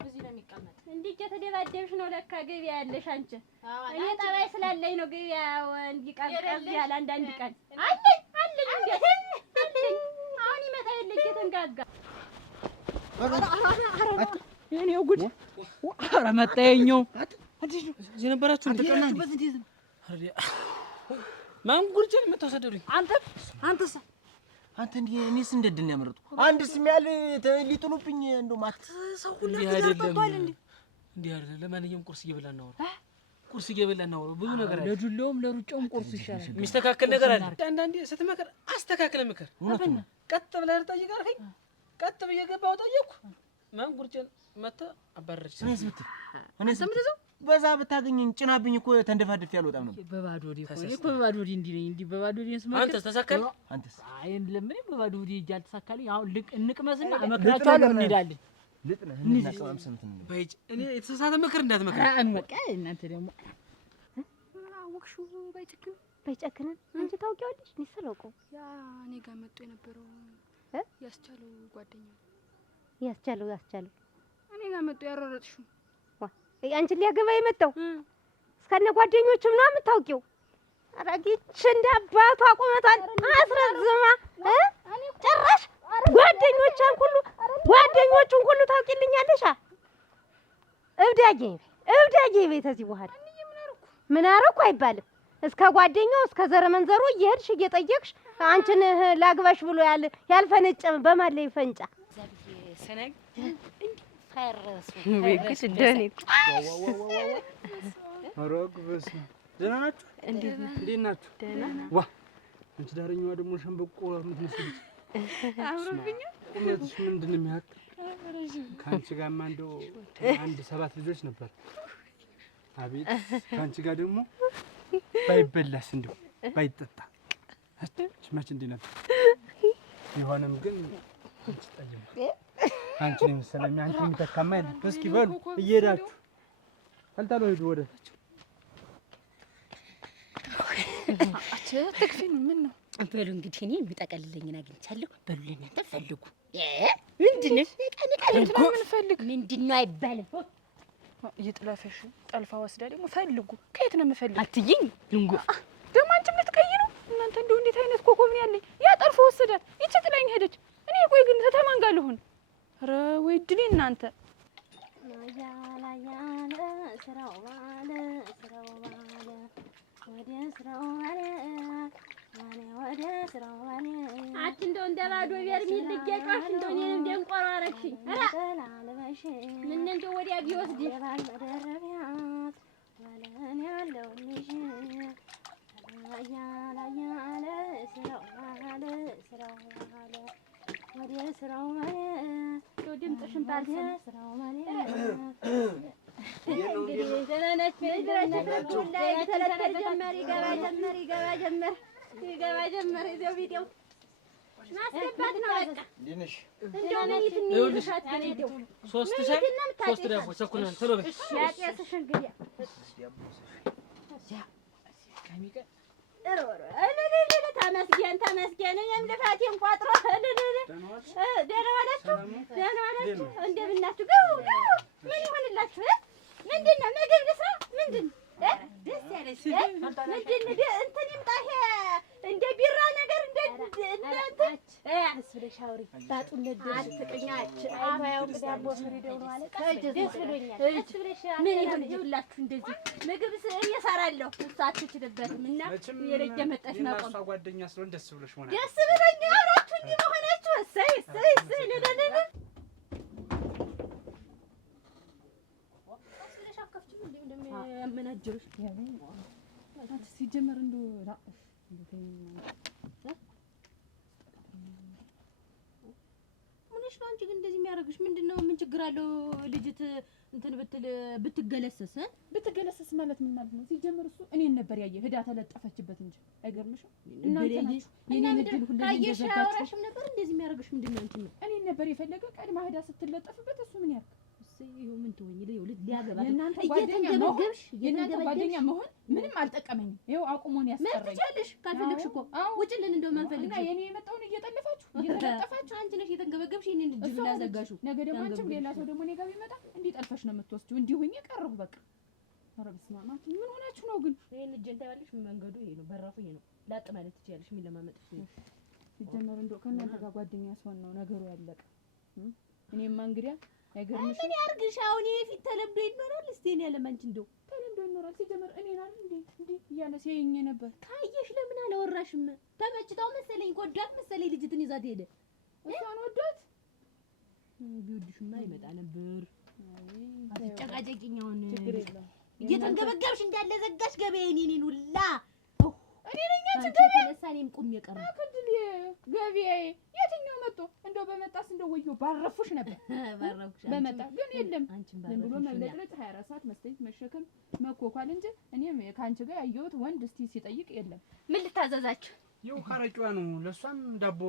እዚህ ነው የሚቀመጥ። እንዲህ የተደባደብሽ ነው ለካ ገበያ ያለሽ አንቺ። እኔ ጠባይ ስላለኝ ነው ገበያው እንዲቀዝቀዝ ያለ አንዳንድ ቀን አለኝ እንዴት አለኝ። አሁን ይመጣ የለ እየተንጋጋ የኔው ጉድ! ኧረ መጣ የኛው እዚህ ነበራችሁ እንዴ? ማን ጉርጀን የምታሰደዱኝ? አንተ እንዴ እኔስ እንደድን ያመረጡ አንድስ የሚያል ሊጥሉብኝ እንደው ማት ሰው ሁሉ ተዘጋግቷል እንዴ? እንዴ አይደለም። ለማንኛውም ቁርስ እየበላን ነው። ቁርስ እየበላን ነው። ብዙ ነገር አለ። ለዱላውም ለሩጫውም ቁርስ ይሻላል። የሚስተካከል ነገር አለ። አንዳንዴ ስትመከር አስተካክለ ምክር። ቀጥ ብለህ ጠይቀኝ። ቀጥ ብዬ ገባሁ ጠየቅኩ። ማን ጉርጀን መጣ አባረች። እኔስ ምትዘው በዛ ብታገኘኝ ጭናብኝ እኮ ተንደፋደፍ ያልወጣም ነው። በባዶ ወዲ እኮ በባዶ ወዲ እንዲህ ነኝ። እንዲህ በባዶ ወዲ ስማ። አንተስ ተሳካለ? አንተስ? አይ ለምን በባዶ ወዲ እጅ አልተሳካልኝ። አሁን እንቅመስና አመክራቸዋለሁ። እንሄዳለን። ልጥነህ እንናቀም ሰምተን ባይጭ እኔ የተሳሳተ ምክር እንዳትመክር። በቃ እናንተ ደግሞ አወቅሹ ባይጨክን አንቺ ታውቂዋለሽ? እኔ ሳላውቀው ያ እኔ ጋር መጥቶ የነበረው ያስቻለው ጓደኛ ያስቻለው እኔ ጋር መጥቶ ያሯረጥሽው አንቺን ሊያገባ የመጣው እስከነ ጓደኞቹ ምናምን የምታውቂው አረጊች እንደ አባቷ ቁመቷን አስረዝማ ጭራሽ ጓደኞቹን ሁሉ ታውቂልኛለሽ። እብዳጌ ቤት እዚህ በኋላ ምን አደረኩ አይባልም። እስከ ጓደኛው እስከ ዘረመንዘሩ እየሄድሽ እየጠየቅሽ አንቺን ላግባሽ ብሎ ያልፈነጨ በማን ላይ ፈንጫ ሰነግ ደህና ናችሁ? እንዴት ናችሁ? ዋ አንቺ ዳረኛዋ ደግሞ ሸንበቆ የምትመስል አምሮብኛል። ቁመትሽ ምንድን ነው የሚያክል? ከአንቺ ጋርማ እንደው 7 ልጆች ነበር። አቤት ከአንቺ ጋር ደግሞ ባይበላስ እንደው ባይጠጣ መች እንዲህ ነበር። ቢሆንም ግን አንቺ ጠይማ አንቺን የመሰለኝ አንቺን የሚተካማ የለም። እስኪ በሉ እየሄዳችሁ ተልተሎ ሂዱ ወደ ትክፊን ምን ነው በሉ እንግዲህ እኔ የሚጠቀልለኝን አግኝቻለሁ። በሉ ለእናንተ ፈልጉ። ምንድን ነው ምንድን ነው አይባልም። እየጥለፈሽ ጠልፋ ወስዳ ደግሞ ፈልጉ። ከየት ነው የምፈልግ አትይኝ ልንጎ ደግሞ አንቺ የምትቀይ ነው እናንተ። እንደው እንዴት አይነት ኮኮብ ነው ያለኝ? ያ ጠልፎ ወሰዳት፣ ይቺ ጥላኝ ሄደች። እኔ ቆይ ግን ተተማን ጋር ልሁን? ኧረ ወይ ድሌ እናንተ አንቺ እንደው እንደ ባዶ በርሜል ልጌጫሽ እንደው እኔንም ደንቆሮ አደረግሽኝ። ምን እንደው ወዲያ ቢወስድ ድምፅሽን ባልሰማ ይገባ ጀመር እዚያው ቢጤው ማስገባት ነው በቃ። እንደው ምኒት እንይልሻት ቢጤው 3 ዳቦ ቸኩለን ቶሎ በይ። ያጤስሽ እንግዲህ ተመስገን እኔም ልፋቴን ቋጥሮ ደህና ዋላችሁ እንደምን ናችሁ? ግቡ ምን ይሆንላችሁ? ምንድን ነው ምግብ ልስራ? ምንድን ደስ ያለሽ ምንድን እንትን ይምጣ ይሄ እንደ ቢራ ነገር እንደ እንትን አስብለሽ አውሪ ባጡለት ደስ ትቀኛች አባያው ዳቦ ፍሪደው ነው አለ ደስ ብሎኛል። አስብለሽ ምን ይሁን ይውላችሁ እንደዚህ ምግብ እየሰራለሁ እሷ አትችልበትም እና የረጀ መጣሽ ነው ቆም ጓደኛ ስለሆነ ደስ ብሎሽ ሆነ ደስ ብሎኛል። አብራችሁ እንዲህ መሆናችሁ እሰይ እሰይ እሰይ ለለለ አስብለሽ አከፍችም እንደሚያመናጅሩሽ ያለኝ አንቺ ሲጀመር እንደው ራሽ ምንሽ ነው አንቺ ግን እንደዚህ የሚያደርግሽ ምንድነው? ምን ችግር አለው? ልጅት እንትን ብትገለሰስ ማለት ምን ማለት ነው? ሲጀመር እሱ እኔን ነበር ያየ ህዳ ተለጠፈችበት እንጂ አይገርምሽም? እናንተ ናችሁ የኔን እድል ሁሉ እንደዘጋችሁ ነበር። እንደዚህ የሚያደርግሽ ምንድነው? እንትን እኔን ነበር የፈለገ ቀድማ ህዳ ስትለጠፍበት እሱ ምን ያርግ? ይሄው ምን ትሆኝ ይለው ሊያገባ የእናንተ ጓደኛ መሆን ምንም አልጠቀመኝም። ይሄው አቁሞን ያስቀረኝ ትችያለሽ ካልፈለግሽ እኮ ውጭልን። እንደው ማንፈልግ እና የኔ የመጣውን እየጠለፋችሁ አንቺ ነሽ የተንገበገብሽ ይሄንን ልጅ ብላዘጋሽው። ነገ ደግሞ አንቺም ሌላ ሰው ደግሞ እኔ ጋር ቢመጣ እንዲጠልፈሽ ነው የምትወስጂው። እንዲሁኝ ቀረሁ በቃ። ኧረ በስመ አብ ምን ሆናችሁ ነው ግን? ይሄን ልጅ እንታያለሽ። መንገዱ ይሄ ነው፣ በራፉ ይሄ ነው። ላጥ ማለት ትችያለሽ። ምን ለማመጥሽ ነው ሲጀመር እንደው ከእናንተ ጋር ጓደኛ ያስሆን ነው ነገሩ ያለቀ። እኔማ እንግዲህ አይገርምሽ ምን ያርግሽ? አሁን ይሄ ፊት ተለምዶ ይኖራል። እስቲ እኔ ያለማንቺ እንደው ተለምዶ ይኖራል። ሲጀመር እኔን አይደል እንዴ እያለ ሲያየኝ ነበር። ካየሽ ለምን አላወራሽም? ተመችታው መሰለኝ፣ ጎዳት መሰለኝ። ልጅትን ይዛት ሄደ። እሷን ወዷት ቢወድሽማ ይመጣ ነበር። አትጨቃጨቂኛውን ችግር የለም። እየተንገበገብሽ እንዳለ ዘጋሽ ገበያዬን የእኔን ሁላ እኔ ነኝ አንቺ ተነሳ። እኔም ቁም የቀረ አክድል ገበያዬ የትኛው መጥቶ እንደው በመጣስ እንደው ወዮ ባረፉሽ ነበር። በመጣ ግን የለም ዝም ብሎ መለጥለጥ 24 ሰዓት መስተይት መሸከም መኮኳል እንጂ እኔም ከአንቺ ጋር ያየሁት ወንድ እስቲ ሲጠይቅ የለም። ምን ልታዘዛችሁ? ይኸው አረቂዋ ነው። ለእሷም ዳቦ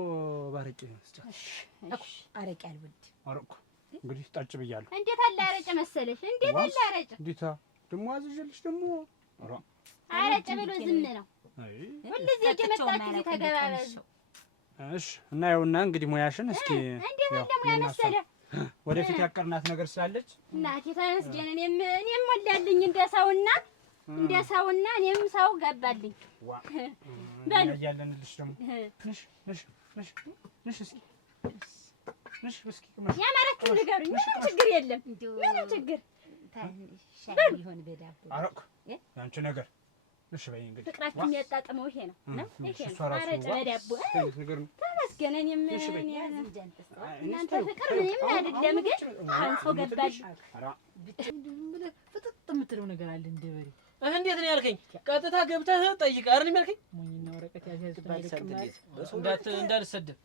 ባረቂ ነው ስጫት። አረቂ አልወድ አረቁ እንግዲህ ጠጭ ብያለሁ። እንዴት አለ አረጭ መሰለሽ? እንዴት አለ አረጭ እንዴታ ደግሞ አዝዤልሽ ደግሞ አረጭ ብሎ ዝም ነው። አይ ሁልጊዜ እየመጣችሁ ተገባበዙ። እሺ እና ይኸውና እንግዲህ ሙያሽን እስኪ እንዴት አለ ሙያ መሰለ ወደፊት ያቀርናት ነገር ስላለች እናቴ ተመስገን። እኔም ሞላልኝ እንደ ሰውና እንደ ሰውና እኔም ሰው ገባልኝ። በሉ ያያለንልሽ ደግሞ ነሽ ነሽ ነሽ ነሽ እስኪ ነሽ እስኪ ያማራችሁ ንገሩኝ። ምንም ችግር የለም። ምንም ችግር ሻይ ይሆን በዳቦ አረክ ያንቺ ነገር እሺ በይ እንግዲህ ፍቅራችን የሚያጣጥመው ይሄ ነው ነው ይሄ ነው። አረጭ በዳቦ ተመስገን። እኔም እናንተ ፍቅር ምንም አይደለም፣ ግን አንሶ ገባል። ፍጥጥ የምትለው ነገር አለ እንደ በሬ። እንዴት ነው ያልከኝ? ቀጥታ ገብተህ ጠይቅ አይደል የሚያልከኝ? ሞኝና ወረቀት ያዘህ እንዳልሰደብ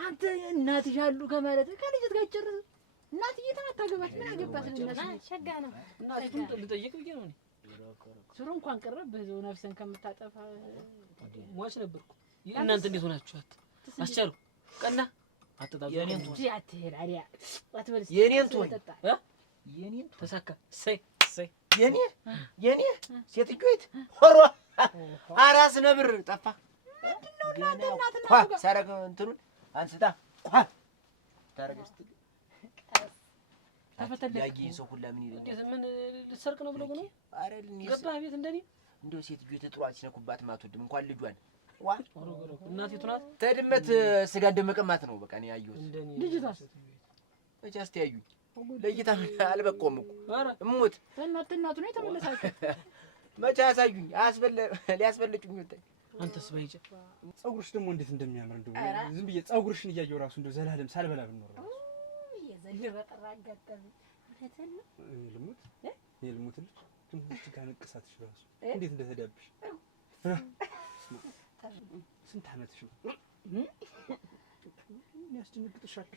አንተ እናትሽ አሉ ከማለት ከልጅት ጋር ጨርስ። እናትዬ ታታገባች ምን አገባት? ስለነሱ ሸጋ ነው። እናትሽን ልጠይቅ ብዬ ነው እኔ ስሩ እንኳን ቀረብህ ዘው ነፍሰን ከምታጠፋ ሟች ነበርኩ። እናንተ እንዴት ሆናችኋት? አስቻሉ ቀና አትጣጡ የኔን ቱ አትሄዳሪያ አትበልስ የኔን ቱ የኔን ተሳካ ሰይ ሰይ የኔ ሴትዮት ሆሮ አራስ ነብር ጠፋ። ምንድነው እናትና ሳረግ እንትኑን አንስታ ታረገስት ተፈተለ ያጊ ሰው ሁላ ምን ይል እንዴ ምን ልሰርቅ ነው ብሎ ነው አይደል? ገባህ ቤት እንደኔ እንደው ሴትዮ ተጥሯት ሲነኩባት ማትወድም እንኳን ልጇን ዋ እናቲቱ ናት። ተድመት ስጋ እንደመቀማት ነው በቃ ነው ያየሁት። ልጅቷስ እጃስት ያዩኝ ለይታ አልበቆም እኮ ኧረ እሙት እናቱ ነው የተመለሳችሁ። መቼ ያሳዩኝ ሊያስበልጩኝ ወጣኝ። አንተስ በይጨ ፀጉርሽ ደግሞ እንዴት እንደሚያምር እንደው ዝም ብዬ ፀጉርሽን እያየሁ ራሱ እንደው ዘላለም ሳልበላ ብኖር ራሱ የዘንድሮ ተራጋጠም ፈተና ልሙት ልጅ ትንሽ ጋር ንቅሳትሽ ራሱ እንዴት እንደተዳብሽ። ስንት ዓመትሽ ነው? የሚያስደነግጥሻል።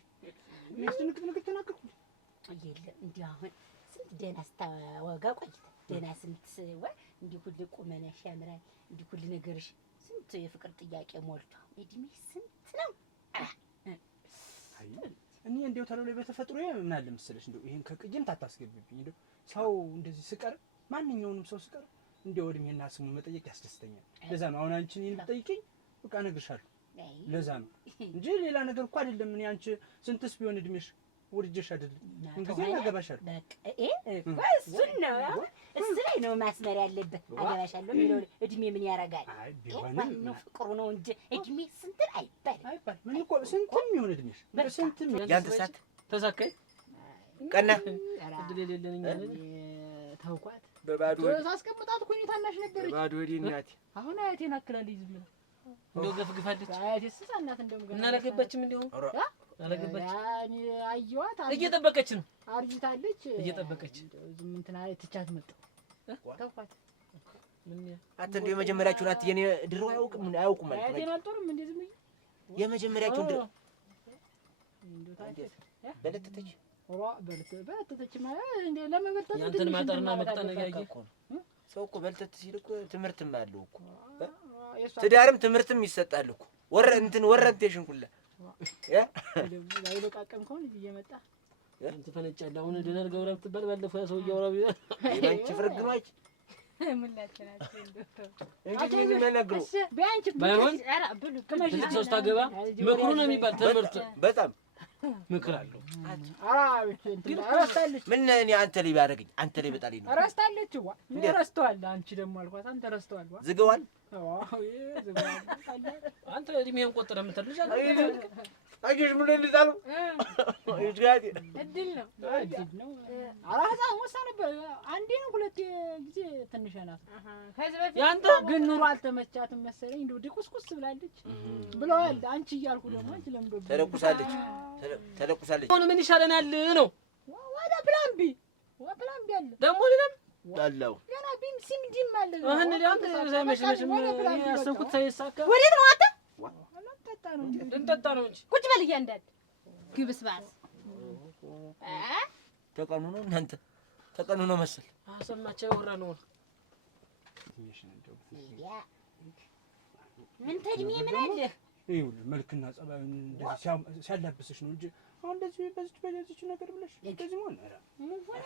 የሚያስደነግጥ ነገር ተናገርኩ የለም እንዲሁ አሁን ስንት ደህና ስታወጋ ቆይተህ ደህና ስንት ወይ እንዲህ ሁሉ ቁመናሽ ያምራል፣ እንዲህ ሁሉ ነገርሽ ስንት የፍቅር ጥያቄ ሞልቷል። እድሜሽ ስንት ነው? አይ እኔ እንደው ተለው ላይ በተፈጥሮ ምን አለ መሰለሽ እንደው ይሄን ከቅጅም ታታስገብብኝ እንደው ሰው እንደዚህ ስቀር ማንኛውንም ሰው ስቀር እንደው እድሜና ስሙን መጠየቅ ያስደስተኛል። ለዛ ነው አሁን አንቺ እኔን ብትጠይቂኝ በቃ እነግርሻለሁ። ለዛ ነው እንጂ ሌላ ነገር እኮ አይደለም። እኔ አንቺ ስንትስ ቢሆን እድሜሽ ወርጀሽ አይደለም እንግዲህ አገባሻለሁ። በቃ እሱን ነው እሱ ላይ ነው ማስመር ያለበት። አገባሻለሁ የሚለው እድሜ ምን ያደርጋል? ዋናው ፍቅሩ ነው እንጂ እድሜ ስንት አይባል። ምን እኮ ስንትም ይሁን እድሜሽ ስንትም ያንተ ሰዓት ተሳካይ ቀና እድል የሌለኝ ታውቋት በባዶ ሳስቀምጣት እኮ እኔ ታናሽ ነበረች። በባዶ ወዲ እናቴ አሁን አያቴን አክላለች። ዝም ብላ እንደው ገፍግፋለች። አያቴስ እናት እንደውም እና አላገባችም እንደው አላገባች ያኔ አየዋት እየጠበቀች ነው። አርጅታለች እየጠበቀች ዝም እንትን አለ ትቻት መጣሁ ተውኳት። አንተ እንደው የመጀመሪያችሁ ናት። የኔ ድሮ አያውቅም ማለት ነው። አያቴን አልጦርም እንዴ ዝም የመጀመሪያችሁ ድሮ እንደው ታንጀት በለተተች በለተተች ማለት እንዴ ለመበልተት ያንተን ማጠርና መቅጠን ያየ ሰው እኮ በልተት ሲል እኮ ትምህርትም አለው እኮ ትዳርም ትምህርትም ይሰጣል እኮ ወረንቴሽን ሁላ አይበቃቀም ከሆነ እየመጣ አንተ ፈነጫለህ። አሁን ደነር ገብራ ብትባል ባለፈው ያ ሰው እያወራው ይባንቺ ፍርግኖች ሙላችናችሁ እንግዲህ ምን መናገሩ ቢያንቺ ባይሆን ከመሽ ሶስት አገባ ምክሩ ነው የሚባል ትምህርት በጣም ምክር አለው። ግን አረስታለች። ምን እኔ አንተ ላይ ባደረገኝ አንተ ላይ በጣል ነው አረስታለች። ዋ ምን ረስተዋል? አንቺ ደግሞ አልኳት አንተ ረስተዋል። ዋ ዝገዋል። ዝገዋል። አንተ እድሜህን ቆጥረህ የምትልጅ አይሽ ምን ልታሉ ይጅጋት እድል ነው። አራዛ ወሳ ነበር አንዴ ነው ሁለቴ ጊዜ ትንሽ ናት። ከዚህ በፊት ያንተ ግን ኑሮ አልተመቻትም መሰለኝ እንደው ድቁስቁስ ብላለች ብለዋል። አንቺ እያልኩ ደግሞ አንቺ ለምዶ ተለቁሳለች። አሁን ምን ይሻለናል ነው ወደ ፕላን ቢ አለ ደግሞ ለም አለው ገና ቢም ሲም ዲም አለ አሁን አንተ ሳይመሽነሽም ያሰብኩት ሳይሳካ ወዴት ነው አንተ? እንጠጣ ነው እንጂ ቁጭ በል እያንዳንድ ግብስባስ ተቀኑ ነው እናንተ ተቀኑ ነው መሰል አሰማቸው ወራ ነው ምን ተድሜ ምን አለ ይኸውልህ መልክና ጸባዩን እንደዚህ ሲያላብስሽ ነው እንጂ አሁን እንደዚህ በዚች ነገር ብለሽ እንደዚህ ሆነ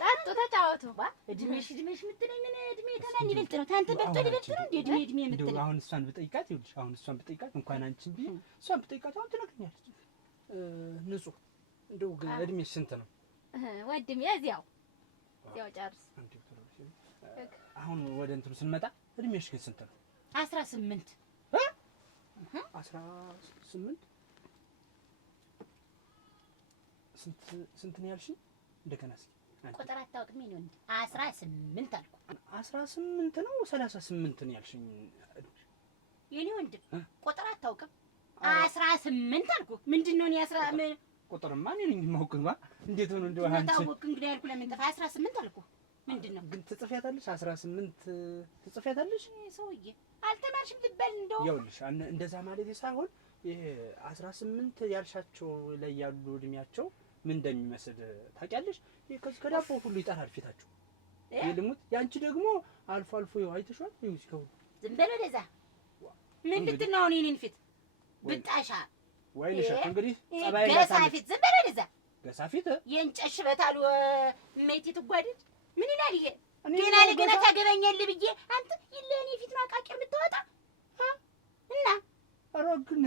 ጣጡ ተጫወቱ እድሜሽ የምትለኝ ምን እድሜ ተናን ይበልጥ ነው ታንተ በልጦ ይበልጥ ነው እንዴ እድሜ የምትለኝ አሁን እሷን ብጠይቃት ይኸውልሽ አሁን እሷን ብጠይቃት እንኳን አንቺን ቢሆን እሷን ብጠይቃት አሁን ትነግሪኛለች ንጹህ እንደው እድሜሽ ስንት ነው ወድሜ እዚያው ጨርስ አሁን ወደ እንትኑ ስንመጣ እድሜሽ ግን ስንት ነው? 18 18 ስንት ነው ያልሽኝ? እንደገና እስኪ ቁጥር አታውቅም ነው እንዴ? 18 አልኩ። 18 ነው 38 ነው ያልሽኝ? የኔ ወንድም ቁጥር አታውቅም? 18 አልኩ። ምንድነው ነው 10 ቁጥርማ እኔ ነኝ የማውቅማ። እንዴት ሆኖ እንደው አንቺ ታውቅ እንግዲህ ያልኩ ለምን ጠፋ? 18 አልኩ። ምንድነው ግን ትጽፊያታለሽ? 18 ትጽፊያታለሽ? ሰውዬ አልተማርሽም ልበል እንደው ይኸውልሽ እንደዛ ማለት ሳይሆን ይሄ 18 ያልሻቸው ላይ ያሉ እድሜያቸው ምን እንደሚመስል ታውቂያለሽ? ይሄ ከዚህ ከዳቦ ሁሉ ይጠራል ፊታቸው። ይልሙት ያንቺ ደግሞ አልፎ አልፎ ይኸው አይተሽዋል። ይኸው እስከው ዝም በል ወደዛ። ምን ልትናው ነው የኔን ፊት ብጣሻ ወይንሽ እንግዲህ ጸባይ ገሳፊት ዝም በል ወደዛ። ገሳፊት የእንጨት ሽበት አሉ ሜቲ ትጓደድ ምን ይላል ይሄ? ገና ለገና ታገበኛል ብዬ አንተ ይለኔ ፊት ማቃቂር የምትወጣ እና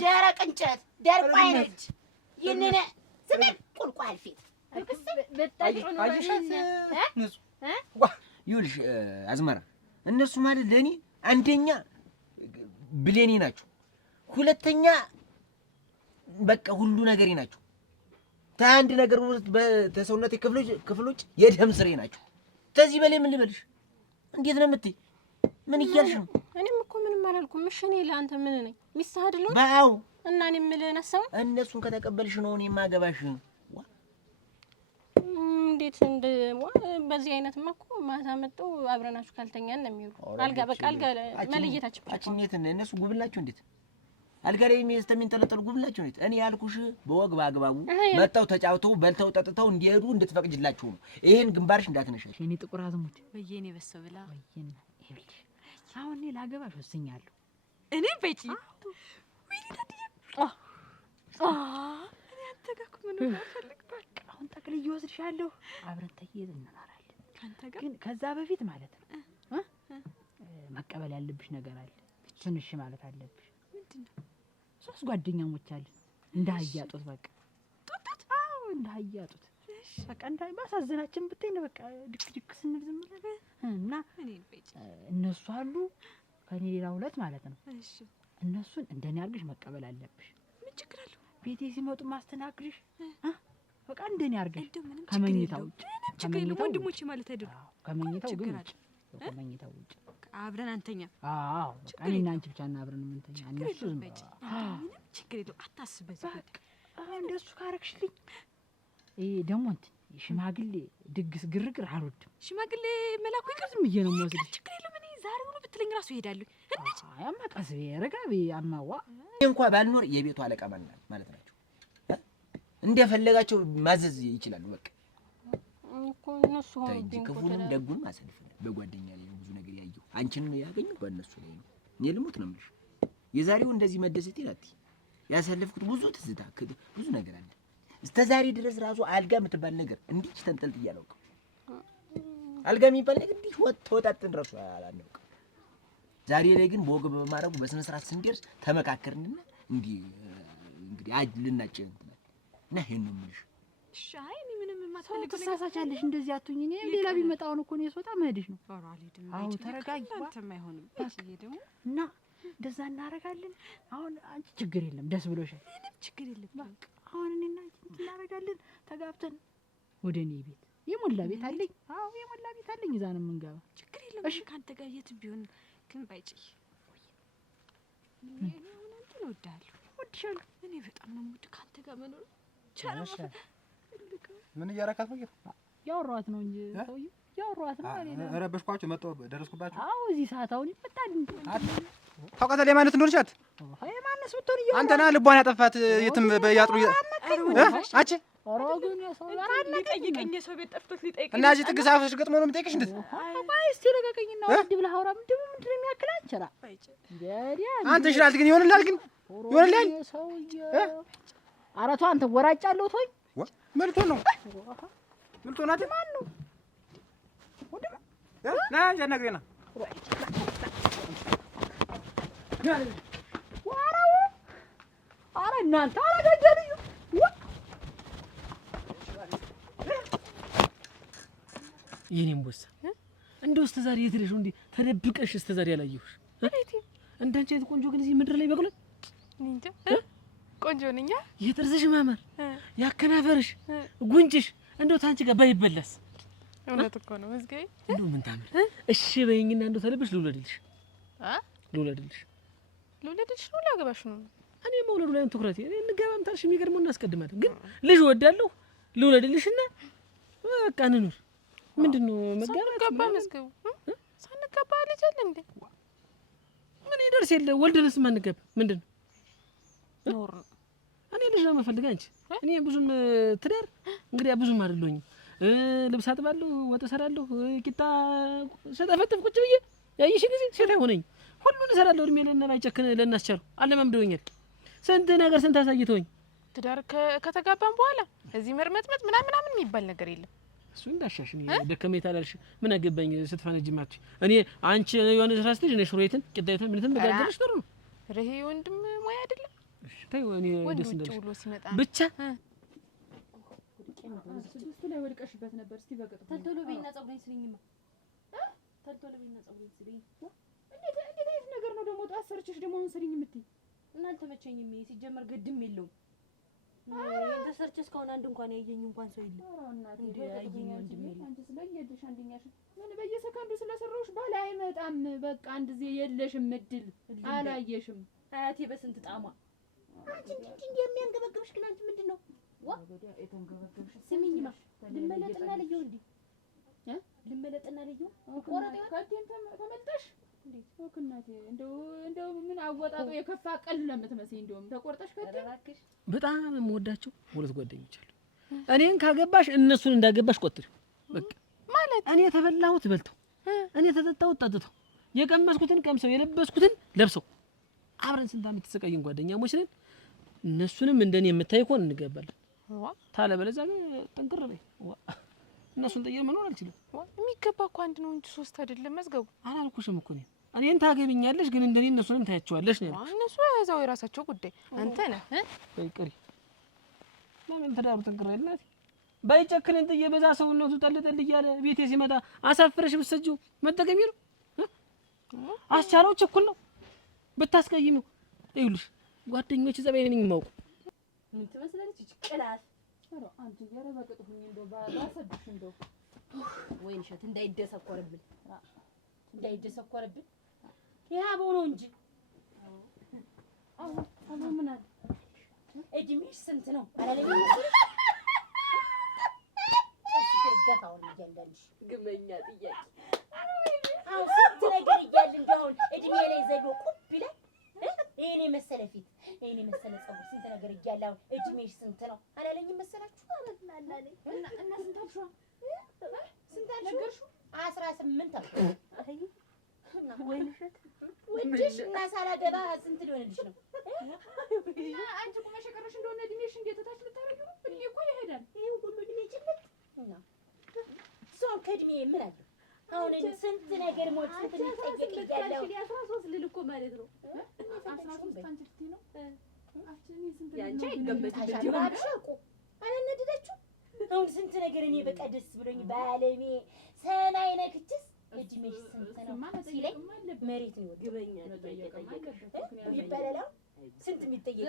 ደረቅ እንጨት ደርቆ አይነድ ይነነ ዝም በል ቁልቋል ፊት ይኸውልሽ አዝመራ እነሱ ማለት ለእኔ አንደኛ ብሌኔ ናቸው፣ ሁለተኛ በቃ ሁሉ ነገሬ ናቸው። ከአንድ ነገር ውስጥ በተሰውነቴ ክፍሎች የደም ስሬ ናቸው። ከዚህ በላይ ምን ልበልሽ? እንዴት ነው የምትይ? ምን እያልሽ ነው? እኔም እኮ ምንም አላልኩም። እሺ እኔ ለአንተ ምን ነኝ? ሚስትህ አይደለሁ? ባው እና እኔ የምልህን አሰማ። እነሱን ከተቀበልሽ ነው እኔ የማገባሽ። እንዴት በዚህ አይነትማ እኮ ማታ መጥተው አብረናችሁ ካልተኛን ነው የሚውሉ። አልጋ በቃ አልጋ መለየታችን ብቻ። እንዴት እነሱ ጉብላቸው እንዴት አልጋ ላይ የሚስተሚንጠለጠሉ ጉብላቸው እንዴት? እኔ ያልኩሽ በወግ በአግባቡ መጣው ተጫውተው በልተው ጠጥተው እንዲሄዱ እንድትፈቅጅላቸው ነው። ይሄን ግንባርሽ እንዳትነሻሽ። እኔ ጥቁር አዝሙድ ወይኔ በሰው ብላ ወይኔ ይኸውልሽ አሁን እኔ ላገባሽ ወስኛለሁ። እኔ በጪ ወይኔ ታዲያ እኔ አንተ ጋር እኮ ምን ፈልግ በቃ አሁን ጠቅልዬ እወስድሻለሁ። አብረን ተያይዘን እንኖራለን። ካንተ ጋር ግን ከዛ በፊት ማለት ነው መቀበል ያለብሽ ነገር አለ። ትንሽ ማለት አለብሽ። ምንድነው? 3 ጓደኛሞች አለን እንደ አያጡት በቃ ጡት። አዎ እንደ አያጡት በቃ እንዳይ ማሳዘናችን ብታይ ነው። በቃ ድክ ስንል ዝም ብለን እና እነሱ አሉ ከኔ ሌላ 2 ማለት ነው። እሺ እነሱን እንደኔ አድርገሽ መቀበል አለብሽ። ምን ችግር አለው? ቤቴ ሲመጡ ማስተናግድሽ በቃ እንደኔ አድርገሽ ምንም ከመኝታው ችግር የለውም። ወንድሞቼ ማለት አይደለም። ከመኝታው ግን ከመኝታው ውጭ አብረን አንተኛ። አዎ በቃ እኔና አንቺ ብቻ እና አብረን የምንተኛ። እነሱ ዝም ምንም ችግር የለውም። አታስብ በዚህ በቃ እንደሱ ካረግሽልኝ። ይሄ ደግሞ እንትን ሽማግሌ ድግስ ግርግር አልወድም። ሽማግሌ መላኩ ይቅር ዝም ብዬ ነው የምወስድሽ። ችግር የለውም። እኔ ዛሬ ሆኖ ብትለኝ ራሱ እሄዳለሁ። እንዴት አያማ ቀስ ረጋቢ አማዋ እንኳን ባልኖር የቤቱ አለቃ ማለት ናቸው። እንደፈለጋቸው ማዘዝ ይችላሉ። በቃ እኮ እነሱ ሆኖብኝ ክፉንም ደጉንም አሰልፈን በጓደኛ ላይ ብዙ ነገር ያየሁ አንቺን ያገኘሁ በእነሱ ላይ ነው። እኔ ልሞት ነው የምልሽ። የዛሬው እንደዚህ መደሰት ይላል ያሳለፍኩት ብዙ ትዝታ ብዙ ነገር አለ። እስከ ዛሬ ድረስ ራሱ አልጋ የምትባል ነገር እንዲህ ተንጠልጥዬ አላውቅም። አልጋ የሚባል ነገር እንዲህ ተወጣጥን ራሱ አላውቅም። ዛሬ ላይ ግን በወግ በማረጉ በስነ ስርዓት ስንደርስ ተመካከርንና እንዲህ እንግዲህ ልናጭ እና ይሄን ነው የምልሽ። እሺ አይ እኔ ምንም የማትፈልገው ነገር ተሳሳቻለሽ። እንደዚህ አትሁኝ። እኔ ሌላ ቢመጣውን እኮ ነው የስወጣ መሄድሽ ነው። አዎ ተረጋጊ። አንተም አይሆንም እሺ ደግሞ እና እንደዛ እናደርጋለን። አሁን አንቺ ችግር የለም ደስ ብሎሻል። ምንም ችግር የለም። በቃ አሁን እኔና አንቺ እናደርጋለን ተጋብተን ወደ እኔ ቤት የሞላ ቤት አለኝ። አዎ የሞላ ቤት አለኝ። እዛ ነው የምንገባ። ችግር የለም። እሺ ካንተ ጋር የትም ቢሆን ግን ባይጭይ እኔ አሁን አንተን እወድሃለሁ። እወድሻለሁ። እኔ በጣም ነው የምወድ ካንተ ጋር መኖር ቻላሽ። ምን እያረካት ነው? ያወራኋት ነው እንጂ ሰውዬው ያወራኋት ነው። ረበሽኳቸው መጣሁ ደረስኩባቸው። አዎ እዚህ ሰዓት አሁን ይመጣል። ታውቃታለህ የማነት እንደሆነች ናት? የማነስ ብትሆን እያወራሁ አንተና ልቧን ያጠፋት የትም በያጥሩ አንቺ ኦሮግን የሰው ሊጠይቀኝ የሰው ቤት ጠፍቶት ሊጠይቀኝ እና እዚህ ጥግ ዛፍሽ ገጥሞ ነው የሚጠይቅሽ? እንዴት አይ እስቲ ለቀቀኝና ወድ ብለህ አውራ። ምንድን ነው የሚያክል አንቸራ አንተ ይችላል ግን ይሆንልሃል ግን ይሆንልሃል። ኧረ ተው አንተ ወራጫለሁ። ተወኝ። መልቶ ነው መልቶ ናት። ማን ነው ና ጀነግሬና ዋራው ኧረ እናንተ አረጋጀልኝ የኔም ቦሳ እንደው እንደው እስከ ዛሬ የት ሄደሽ እንዴ ተደብቀሽ እስከ ዛሬ ያላየሁሽ? እንዳንቺ አይነት ቆንጆ ግን እዚህ ምድር ላይ በቅሏል? እንጃ ቆንጆ ነኝ። የጥርስሽ ማማር፣ ያከናፈርሽ፣ ጉንጭሽ እንደው ታንቺ ጋር ባይበላስ? እውነት እኮ ነው መዝገቤ። እንደው ምን ታምር። እሺ በይኝና እንደው ተለብሽ ልውለድልሽ። ልውለድልሽ ነው ላገባሽ ነው? እኔ መውለዱ ላይ ትኩረቴ። እኔ እንገባም ታልሽ የሚገርመው እናስቀድማለን። ግን ልጅ ወዳለሁ ልውለድልሽና በቃ እንኑር። ምንድነው መጋባት? ሳንጋባ መዝገቡ ሳንጋባ ልጅ አለ እንዴ? ምን ይደርስ የለ ወልደንስ ማንገባ ምንድነው? ኖር እኔ ልጅ ነው የምፈልግ። አንቺ እኔ ብዙም ትዳር እንግዲህ ብዙም አይደለሁኝ። ልብስ አጥባለሁ፣ ወጥ እሰራለሁ፣ ቂጣ ሰጠፈጥፍ ቁጭ ብዬ ያይሽ ጊዜ ሴት አይሆነኝ። ሁሉን እሰራለሁ። እድሜ ለእናባይጨክን ለእናስቻሉ አለማምደውኛል። ስንት ነገር ስንት አሳይተውኝ ትዳር ከተጋባን በኋላ እዚህ መርመጥመጥ ምናምን የሚባል ነገር የለም። እሱ እንዳሻሽ እኔ ደከመኝ ታላልሽ ምን አገባኝ ስትፈነጅማች። እኔ አንቺ የሆነ ስራ ስትይ እኔ ሽሮይትን ቂጣይትን ምንትን በጋገርሽ ጥሩ ነው። ረሄ ወንድም ሙያ አይደለም። እሺ ተይው። እኔ ደስ እንደልሽ ብቻ ስድስቱ ላይ ወድቀሽበት ነበር። እስቲ በቅጡ ተልቶሎ በይና ጸጉሬን ስሪኝማ። ተልቶሎ በይና ጸጉሬን ስሪኝ። እንዴት አይነት ነገር ነው ደግሞ? ጧት ሰርችሽ ደግሞ አሁን ስሪኝ የምትይ? እና አልተመቸኝም። ሲጀመር ግድም የለውም። ተሰርቼ እስካሁን አንድ እንኳን ያየኝ እንኳን ሰው የለም። ኧረ እናቴ ያየኝ ወንድም የለም። አንቺ ስለየድሽ አንደኛሽ ምን በየሰከንዱ ስለሰራሁሽ ባል አይመጣም። በቃ አንድ ጊዜ የለሽም እድል አላየሽም። አያቴ በስንት ጣሟ አንቺ እንዴ የሚያንገበግብሽ ግን አንቺ ምንድነው? ስሚኝማ ልመለጥና ልየው እንዴ ልመለጥና ልየው ቆረጠው ከቴም ተመልጠሽ እንዴ ወክናቴ እንደው ምን አወጣጡ የከፋ ቀል ለምትመስይ እንደውም ተቆርጠሽ ከቴም በጣም የምወዳቸው ሁለት ጓደኞች አሉ። እኔን ካገባሽ እነሱን እንዳገባሽ ቆጥሪው። በቃ ማለት እኔ ተበላሁት በልተው፣ እኔ ተጠጣሁት ጠጥተው፣ የቀመስኩትን ቀምሰው፣ የለበስኩትን ለብሰው አብረን ስንት ዓመት ተሰቃየን ጓደኛሞች ነን። እነሱንም እንደኔ የምታይ ከሆነ እንገባለን። ታለ በለዛ ጠንቅር በይ። እነሱን ጠየቅ መኖር አልችልም። የሚገባ እኮ አንድ ነው እንጂ ሶስት አይደለም መዝገቡ። አላልኩሽም እኮ እኔን ታገቢኛለሽ ግን እንደኔ እነሱንም ታያቸዋለሽ ነው ያልኩሽ። እነሱ ያዛው የራሳቸው ጉዳይ አንተ ነህ በይቅሪ ለምን ተዳሩ ጠንቅር አይላት ባይጨክነን ጥዬ በዛ ሰውነቱ ጠልጠል እያለ ቤቴ ሲመጣ አሳፍረሽ ብትሰጂው መጠቀም ይሉ አስቻለው ቸኩል ነው ብታስቀይሚው። ይኸውልሽ ጓደኞች ዘበይ ነኝ የማውቁ ምን ትመስላለች እቺ ቅላት? ኧረ አንቺ ያረበቅጥሁኝ እንደው ባሰብሽ እንደው ወይን ሸት እንዳይደሰኮርብን ያ ቦኖ እንጂ አሁን ምን አለ እድሜሽ ስንት ነው አላለኝ? ደፋውን እያንዳንድሽ ግመኛ ጥያቄ አሁን ስንት ነገር እያለ እንደው እድሜ ላይ ዘሎ ቁብ ይላል። ይሄኔ መሰለ ፊት ይሄኔ መሰለ ጸጉር ስንት ነገር እያለ አሁን እድሜሽ ስንት ነው አላለኝም መሰላችሁ? አላለኝ እና ስንት አልሽው? ስንት አልሽው? 18 አልኩ። ወይንሸት ወንድሽ እና ሳላገባ ስንት ሊሆንልሽ ነው? እና አንቺ ቁመሽ የቀረሽ እንደሆነ እድሜሽ እንዴት ታች ልታረጊው? እድሜ እኮ ይሄዳል። ይሄ ሁሉ እድሜ ጭልጥ እና ሰው ከእድሜ ምን አለ? አሁን ስንት ነገር ሞት ስንት ልጠየቅ እያለሁ 13 ልል እኮ ማለት ነው። 13 አንቺ ልትይ ነው? አችኒ ስንት ያንቺ አይገበትም። ታሻራችሁ አላነደዳችሁ? አሁን ስንት ነገር እኔ በቃ ደስ ብሎኝ ባለሜ ሰማይ ነክችስ እድሜሽ ስንት ነው ሲለኝ መሬት ነው ግበኛ ይባላል። ስንት የሚጠየቅ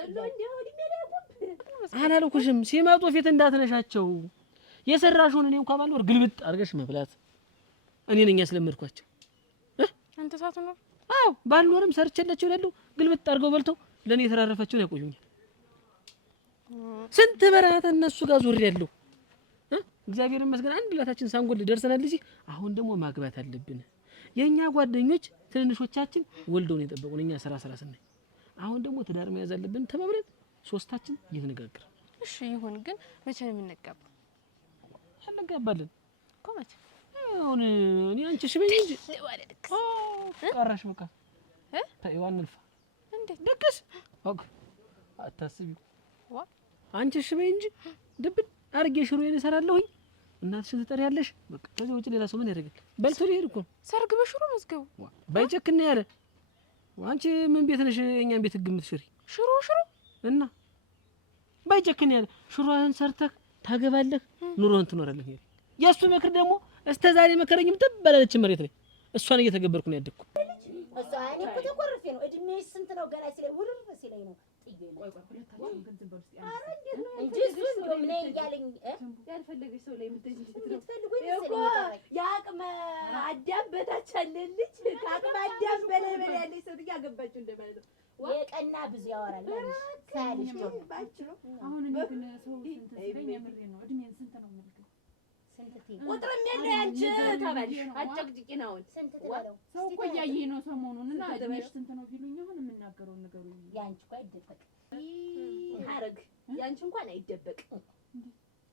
አላልኩሽም? ሲመጡ ፊት እንዳትነሻቸው። የሰራሽውን እኔ እንኳን ባልኖር ግልብጥ አድርገሽ መብላት እኔ ነኝ ያስለመድኳቸው። አንተ ሳትኖር አዎ ባልኖርም ሰርቼላቸው ይላሉ። ግልብጥ አድርገው በልተው ለኔ የተራረፋቸውን ያቆዩኛል። ስንት በረሃት እነሱ ጋር ዞሬያለሁ። እግዚአብሔር ይመስገን አንድ ላታችን ሳንጎል ደርሰናል። እዚህ አሁን ደግሞ ማግባት አለብን። የኛ ጓደኞች ትንንሾቻችን ወልደው ነው የጠበቁን። እኛ ስራ ስናይ አሁን ደግሞ ትዳር መያዝ አለብን ተባብለን ሶስታችን እየተነጋገርን። እሺ ይሁን፣ ግን መቼ ነው የምንጋባው? እንጋባለን እኮ መቼ? አሁን እኔ አንቺ ሽበኝ እንጂ ቀራሽ በቃ ታይዋን አንልፋ እንዴት ደገስ ወግ አታስቢው። ዋ አንቺ ሽበኝ እንጂ ድብን አርጌ ሽሮዬን እሰራለሁኝ። እናትሽን ትጠሪያለሽ። በቃ ከዚህ ውጭ ሌላ ሰው ምን ያደርጋል? በልቶ ሊሄድ እኮ ሰርግ በሽሮ መዝገቡ ባይጨክና ያለ አንቺ ምን ቤት ነሽ? የእኛን ቤት ህግ የምትሽሪ ሽሮ እና ባይጨክና ያለ ሽሮህን ሰርተህ ታገባለህ፣ ኑሮህን ትኖራለህ። የእሱ ምክር ደግሞ እስከ ዛሬ መከረኝም ትበላለች መሬት ላይ እሷን እየተገበርኩ ነው ያደግኩ። እሷ እኔ እኮ ተቆርፌ ነው እድሜሽ ስንት ነው ገና ሲለኝ ውርር ሲለኝ ነው ጥዬ ነው እንጂ እሱ እንደው ምን እያለኝ ያልፈለገች ሰው ላይ የአቅመ አዳም በታች አለ ልጅ ከአቅመ አዳም በላይ በላይ ያለች ሰው ያገባችው እንደማለት ነው። የቀና ብዙ ያወራል ማለት ሳልሽ ነው ባጭሩ። አሁን እኔ ግን ሰው ስንት ሲለኝ የምሬ ነው። እድሜን ስንት ነው ማለት ቁጥርም የለ አንቺ ተባልሽ አጨቅጭቂ ነው። ስንት ትበለው ሰው እኮ እያየኝ ነው ሰሞኑን እና እድሜሽ ስንት ነው ቢሉኝ አሁን የምናገረው ነገር ያንቺ እኮ አይደበቅ ሀረግ ያንቺ እንኳን አይደበቅ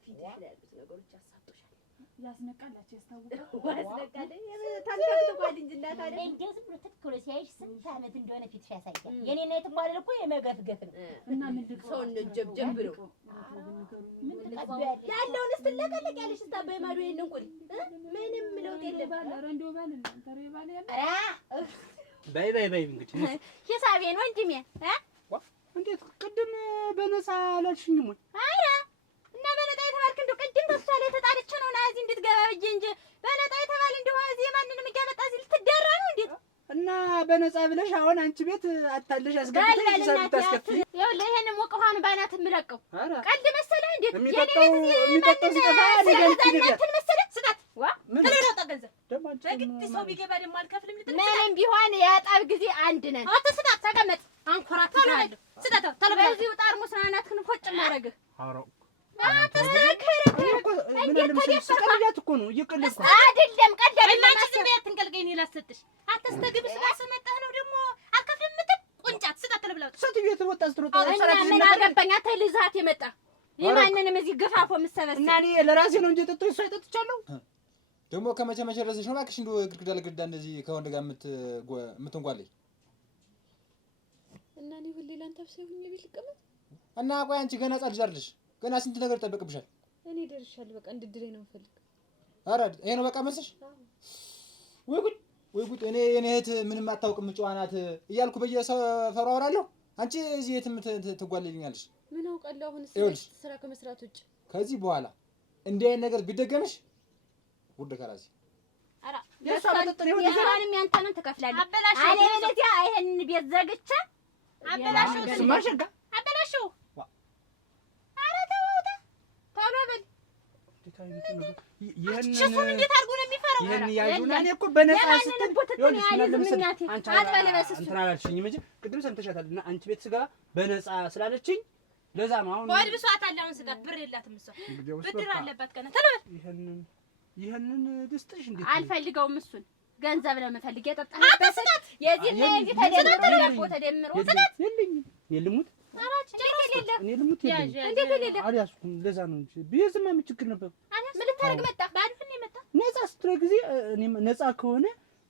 ፊትሽ ላይ ያሉት ነገሮች ያሳጡሻል። ያስነቃላችሁ ያስታውቃል። ያስነቃል ታንተብቷል እንጂ እናት አይደል እንደው ዝም ብሎ ትክክል ሲያይሽ ስንት ዓመት እንደሆነ ፊትሽ ያሳያል። የኔና የትሟል እኮ የመገፍገፍ ነው እና ምን ልቀው ሰው ጀብጀብ ብሎ ያለውን ስትለቀለቅ ያለሽ ስታበይ ማዶ ይሄንን ቁል ምንም ለውጥ የለም። ኧረ እንደው ባል እናንተ ባል ያለ በይ እንግዲህ ሂሳቤ ነው ወንድሜ እንዴት ቅድም በነፃ አላልሽኝም ወይ? ኧረ እና በነፃ የተባልክ እንደው ቅድም ተሷ ላይ ተጣልቼ ነው ና እዚህ እንድትገባ ብዬ እንጂ በነፃ የተባል እንደው እዚህ ማንንም እያመጣ እዚህ ልትደራ ነው እንዴት? እና በነፃ ብለሽ አሁን አንቺ ቤት አታለሽ አስገብተሽ ሂሳብ ታስከፍይ። ይኸውልህ ይሄንን ሞቅ ውሃውን ባናት የምለቀው ቀልድ መሰለህ እንዴት? የሚጠጣው ሲጠፋ እንትን መሰለህ ስጣት ተለውጣ ገንዘብ በግድ ሰው ቢገባ ደግሞ አልከፍልም ልትል ምንም ቢሆን የጣብ ጊዜ አንድ ነን። አትስጣት ተቀመጥ አንኮራት ተለውጣ ስጣት ተለውጣ በዚህ ጠርሙስ ናናትክን ፎጭ ማረግህ አሮ አትስተከረ እንዴት ተደፈርኩ እኮ ነው እየቀለድኩ አይደለም ቀልድ እናንቺ ዝም በይ አትንቀልቀኝ ላሰጥሽ አታስተግብሽ ስመጣህ ነው ደግሞ አልከፍልም ምትል ቁንጫት ስጣት ተለብላው ሴትዮ ትወጣ ስትሮጣ ምን አገባኝ አንተ ልዛት የመጣ የማንንም እዚህ ገፋፎ የምትሰበስብ እና እኔ ለራሴ ነው እንጂ የጠጣሁት እሷ አይጠጥቻለሁ። ደግሞ ከመቼ ድረስሽ ነው እባክሽ እንደው ግድግዳ ለግድግዳ እንደዚህ ከወንድ ጋር የምትንጓለኝ? እና እኔ ሁሌ ላንተ አብሰኝ ሁኜ ቤት ልቀመጥ እና ቆይ አንቺ ገና ሕፃን ልጅ አይደለሽ? ገና ስንት ነገር ይጠበቅብሻል። እኔ ደርሻለሁ። በቃ እንድድሬ ነው የምፈልግ። ኧረ ይሄ ነው በቃ መልስሽ? ወይ ጉድ! እኔ የኔ እህት ምንም አታውቅም ጨዋ ናት እያልኩ በየሰፈሩ አወራለሁ። አንቺ እዚህ የትም ትጓለልኛለሽ? ምን አውቃለሁ። አሁን ስራ ከመስራት ውጭ ከዚህ በኋላ እንዲህ አይነት ነገር ቢደገምሽ ውድ ከራሴ ኧረ የእሷንም ያንተንም ትከፍላለህ። አለበለዚያ ይሄንን ቤት ዘግቼ አበላሽው። ኧረ ተው ቶሎ በል። እሱን እንዴት አድርጎ ነው የሚፈራው? ይሄን ያዩና እኔ እኮ በነፃ ስትል እንትን አላልሽኝም እንጂ ቅድም ሰምተሻታል። እና አንቺ ቤት ስገባ በነፃ ስላለችኝ ለዛ ነው አሁን ወድ ብሷታል። አሁን ስጋት ብር የላትም እሷ ብድር አለባት ገና ተለበ ይሄንን ድስጥሽ እንዴ አልፈልገውም። እሱን ገንዘብ ለምፈልግ የጠጣህበት የዚህ ተደምሮ የልሙት እኔ ልሙት አልያዝኩም። ለዛ ነው እንጂ ቢይዝማ ምን ችግር ነበር? ምን ልታደርግ መጣህ? ባድፍን የመጣ ነፃ ስትለው ጊዜ እኔም ነፃ ከሆነ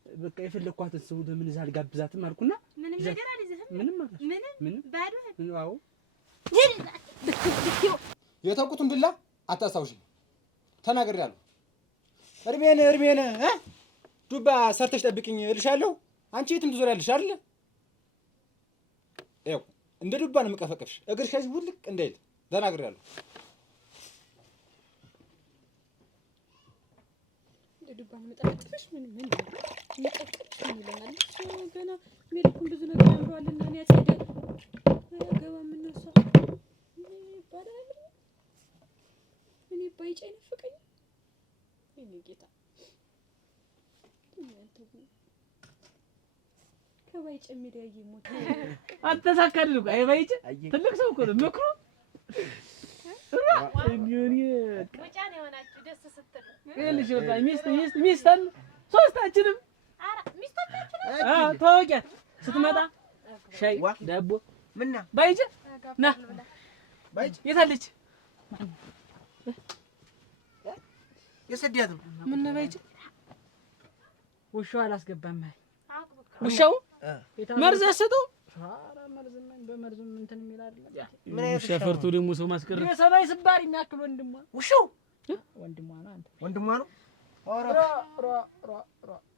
በቃ የፈለኳትን ሰው ለምን እዛ አልጋብዛትም አልኩና ምንም ነገር አልይዝህም። ምንም ባዶ አዎ የተውኩትን ዱላ አታስታውሽኝ። ተናግሬያለሁ። እርሜን ዱባ ሰርተሽ ጠብቅኝ እልሻለሁ። አንቺ የትም ትዞሪያለሽ አይደል? ይኸው እንደ ዱባ ነው የምቀፈቅፍሽ። እግርሽ ከዚህ ውልቅ እንዳይል ተናግሬያለሁ። እንደ ዱባ ነው የምጠፈቅፍሽ። ምን የሚጠቅምሽ ምን ይለናል? እሱ ገና ሜልኩን ብዙ ነገር ያምረዋልና እኔ ያስሄዳል አያገባም። እነሷ ይባላል እኔ ባይጫ ይነፍቀኝ እኔ ጌታ ከባይጭ የሚለያይ ሞት አተሳካልኝ እኮ አይ ባይጭ ትልቅ ሰው እኮ ነው ምክሩ ወጫ ነው የሆናችሁ ደስ ስትሉ ይልሽ ወጣ ሚስት ሶስታችንም ተዋወቂያት ስትመጣ ሻይ ዳቦ ምና ባይጭ ና ባይጭ የት አለች? የሰዲያት ነው ምን ነው ባይጭ ውሻው አላስገባም ማለት ውሻው መርዝ አሰጠው። ኧረ መርዝም በመርዝም እንትን የሚል አይደለም። ምን አይነት ሸፈርቱ ደግሞ ሰው ማስቀረት የሰማይ ስባሪ የሚያክል ወንድሟ ውሻው ወንድሟ ነው። አንተ ወንድሟ ነው።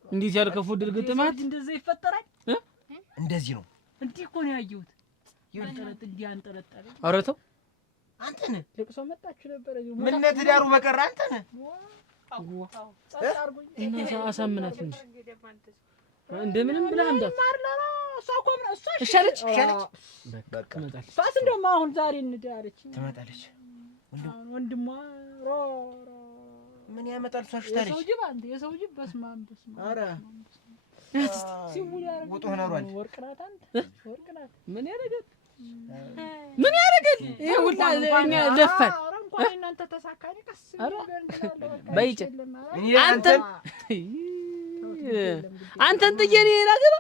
እንዴት ያልከፉ ድርግጥማት እንደዚህ ይፈጠራል? እንደዚህ ነው። እንዲህ እኮ ነው ያየሁት። ይንጠለጥ እንዲህ አንጠለጠለ። ኧረ ተው አንተ ነህ ልቅሶ መጣችሁ ነበር። ምን ትዳሩ በቀረ አንተ ነህ እና አሳምናት እንጂ እንደምንም ብለህ አምጣት። እሺ አለች። በቃ እሷስ እንደውም አሁን ዛሬ እንዳለች ትመጣለች። ወንድሟ ምን ያመጣል? እሷ ሽታለች። የሰው ጅብ አንተ የሰው ጅብ በስመ አብ በስመ አብ። ኧረ ሲውል ያደርጋል። ውጡ ሆነሯል። ወርቅ ናት አንተ ወርቅ ናት። ምን ያደርጋል? ምን ያደርጋል? ይሄ ሁላ እኛ ደፋን እንኳን እናንተ ተሳካሪ ቀስ በይጭ አንተን ጥዬ እኔ ላገባ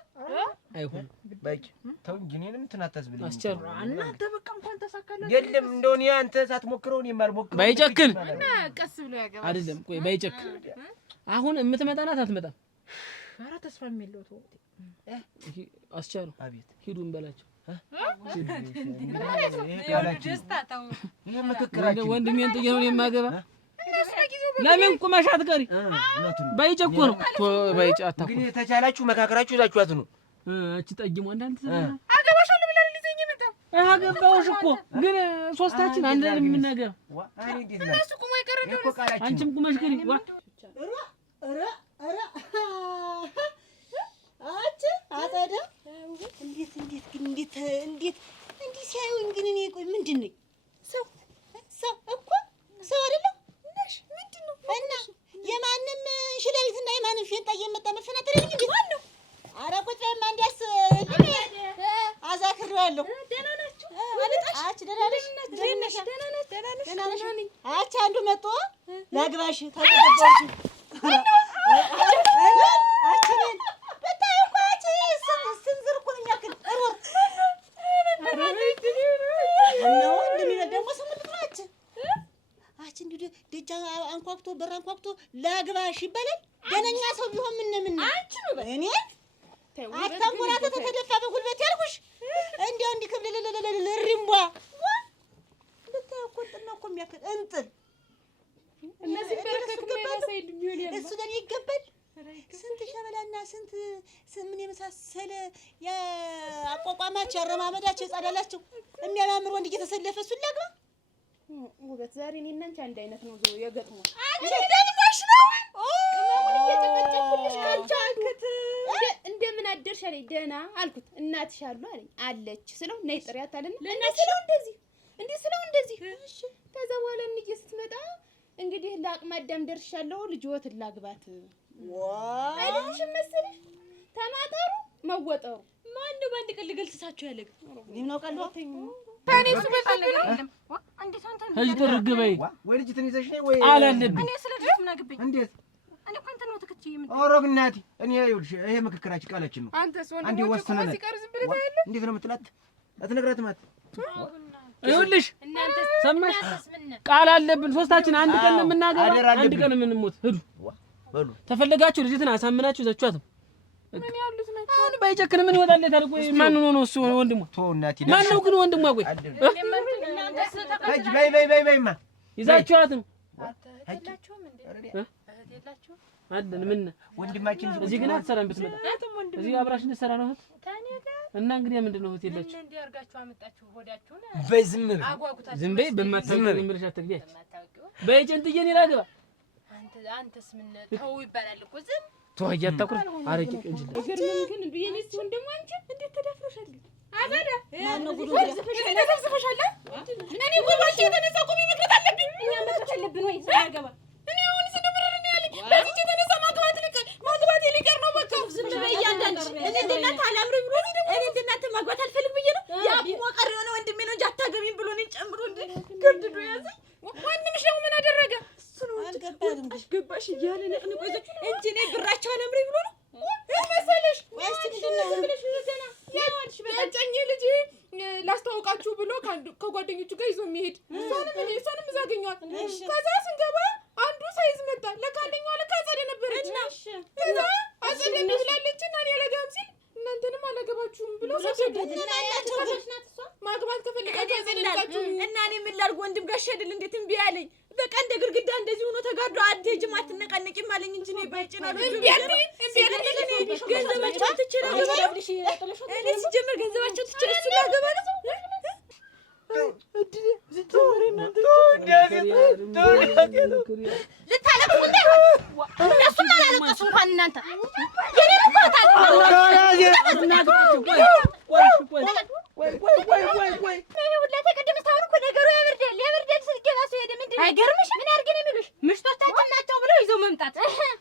አይሆንም። በይጭ ተው እንጂ እኔንም እንትን አታስብለኝ። አስቸር እናንተ በቃ እንኳን ተሳካላችሁ። የለም እንደው እኔ አንተ ሳትሞክረው እኔ የማልሞክረው ባይጨክን እና ቀስ ብሎ ያገባ አይደለም። ቆይ ባይጨክን አሁን የምትመጣ ናት አትመጣም? ኧረ ተስፋም የለው ተው። አስቻሉ አቤት ሂዱ እንበላቸው። ወንድሜን ጥዬ ነው የማገባ። ለምን ቁመሽ አትቀሪ? ባይጨ እኮ ነው ባይጨ አታውቁ። ግን ተቻላችሁ መካከራችሁ ይዛችኋት ነው። እቺ ጠይሞ እንዳንተ አገባሻለሁ ብለህ ልትይኝ መጣ። አገባሁሽ እኮ ግን ሶስታችን አንድ ላይ የምናገባ። እነሱ ቁሞ ይቀር ነው እኮ ቃላችን። አንቺም ቁመሽ ቀሪ። አጸደ እንዴት ሲያዩኝ ግን እኔ ቆይ ምንድን ነኝ? ሰው እኮ ሰው አይደለም ነሽ። ምንድን ነው እና የማንም ሽለሊትና የማንም ፌንጣ እየመጣ መፈናጠር የለኝ እንዴ? ማን ነው? ኧረ ቁጭ በይማ እንዲያስ አዛክሬዋለሁ። ደህና ናችሁ? አች ደህና ነሽ? ደህና ነሽ? አች አንዱ መጥቶ ላግባሽ ተቀበልሽ አችኔን ደጃ አንኳኩቶ በር አንኳኩቶ ላግባሽ ይባላል። ደነኛ ሰው ቢሆን ምን አንቺ ነው እኔ አታንጎራተ ተተደፋ በጉልበት ያልኩሽ እንዲያው እንዲህ ክብልልልልል ሪምቧ ልታየው እኮ እንጥል ነው እኮ የሚያክል እንጥል እነዚህ በረከት ነው ያሳይል ቢሆን ያለው እሱ ለኔ ይገባል። ስንት ሸበላና ስንት ምን የመሳሰለ የአቋቋማቸው ያረማመዳቸው የጻዳላቸው የሚያማምር ወንድ እየተሰለፈ እሱን ላግባ ውበት ዛሬ እኔ እና አንቺ አንድ አይነት ነው ዞ የገጥሞ አንቺ ደግሞሽ ነው ቅመሙን እየተቀጨኩልሽ ካንቺ አልኩት። እንደምን አደርሽ አለኝ። ደህና አልኩት። እናትሽ አሉ አለኝ። አለች ስለው ነይ ጥሪያት አለና ለእናትሽ ስለው እንደዚህ እሺ። ከዛ በኋላ እንዬ ስትመጣ እንግዲህ ለአቅመ አዳም ደርሻለሁ ልጅዎት ላግባት አይደልሽም መሰለሽ? ተማታሩ መወጠሩ ማን ነው በአንድ ቀን ልገልጽሳችሁ ያለግ ምን ነው ቀልዶ ታኔሱ በፈልግ ነው እንዴት አንተ እዚህ ጥርግ በይ ወይ ልጅትን ይዘሽ ነይ ወይ አላለብኝ። እኔ ስለዚህ ምን አገባኝ? እንዴት እኔ እኮ አንተ ነው ተከትዬ ምን ኦሮ ብናቲ እኔ ይኸውልሽ ይሄ ምክክራችን ቃላችን ነው። አንተስ ወንድሞች እኮ ሲቀር ዝም ብለህ ታያለህ። እንዴት ነው የምትላት? አትነግራትም አት ይኸውልሽ እናንተስ ሰማሽ? ቃል አለብን ሶስታችን አንድ ቀን ነው የምናገባ፣ አንድ ቀን የምንሞት። ሂዱ በሉ ተፈለጋችሁ ልጅትን አሳምናችሁ ይዛችኋትም ምን ያሉት ነው? አሁን ባይጨክን ምን ይወጣለታል? ቆይ ማን ነው እሱ ወንድሟ? ተው እናቴ ማን ነው ግን ወንድሟ? ቆይ እናንተስ ሂጅ በይማ ይዛችኋትም አይደላችሁም እንዴ? እህት የላችሁም አለን። ምን ወንድማችን እዚህ ግን አትሰራም ብትመጣ እዚህ አብራሽ እንድትሰራ ነው እህት ታኔ ጋር እና እንግዲህ ምንድን ነው እህት የላችሁ? እንዴ አርጋችሁ አመጣችሁ ሆዳችሁን በይ ዝም በይ አጓጉታችሁ ዝም በይ። በማታውቂው ዝም ብለሽ አትግቢያች። በይ ጭንጥዬ እኔ ላግባ። አንተስ ምን ተው ይባላል እኮ ዝም ተወይ አታኩሪ። አረቂ እንጂ ገርምን ግን ብዬኔ ሲሆን ደግሞ አንቺ እንዴት ተዳፍረሻል? አበዳ ማነው ጉዱ ተዘፍዘፈሻል? እኔ ወባሽ የተነሳ ቆሜ መቅረት አለብኝ። እኛ መቅረት አለብን ወይ ሳያገባ እኔ አሁን ስንብርር ነው ያለኝ። በዚህ የተነሳ ማግባት ሊቀር ነው። በቃ ዝም በይ እያንዳንድሽ። እኔ እንደናንተ አላምርም ብሎ እኔ እንደናንተ ማግባት አልፈልግ ብዬ ነው ያ ሞቀር የሆነ ወንድሜ ነው እንጂ አታገቢም ብሎ እኔን ጨምሮ እንደ ገድዶ ያዘኝ። ወንድምሽ ደግሞ ምን አደረገ? አልገባኝም። ገባሽ እያለ ነቅንቆ ይዘች እንጂ እኔ ብራቸው አላምርም ብሎ ነው መሰለሽ? ወይስ ምንድን ነው? ብለሽ ገና ያዋልሽ በጫኝ ልጅ ላስተዋውቃችሁ ብሎ ከጓደኞቹ ጋር ይዞ የሚሄድ እሷንም እዛ አገኘኋት። ከዛ ስንገባ አንዱ ሳይዝ መጣ። ለካ አንደኛዋ ለካ አጸደ ነበረች። ከዛ አጸደ ብላለች እና እኔ አላገባም ሲል እናንተንም አላገባችሁም ብሎ ሰደደ። ማግባት ከፈለጋችሁ አጸደቃችሁ እና እኔ ምን ላድርግ? ወንድም ጋር ሸድል እንዴት እምቢ አለኝ። በቃ እንደ ግርግዳ እንደዚህ ሆኖ ተጋዶ አትሄጂም አትነቃነቂም አለኝ እንጂ እኔ ባይጭናሉ ገንዘባቸው ትችላለ። እኔ ሲጀምር ገንዘባቸው ትችላለ። እሱ ላገባ ነው ልታለቁ ሁላ ተቀደም እስካሁን እኮ ነገሩ ያበርዳል ስልኬ እራሱ ሄደ። ምንድን ነው አይገርምሽም? ምን አድርገን የሚሉሽ ምሽቶቻችን ናቸው ብለው ይዘው መምጣት፣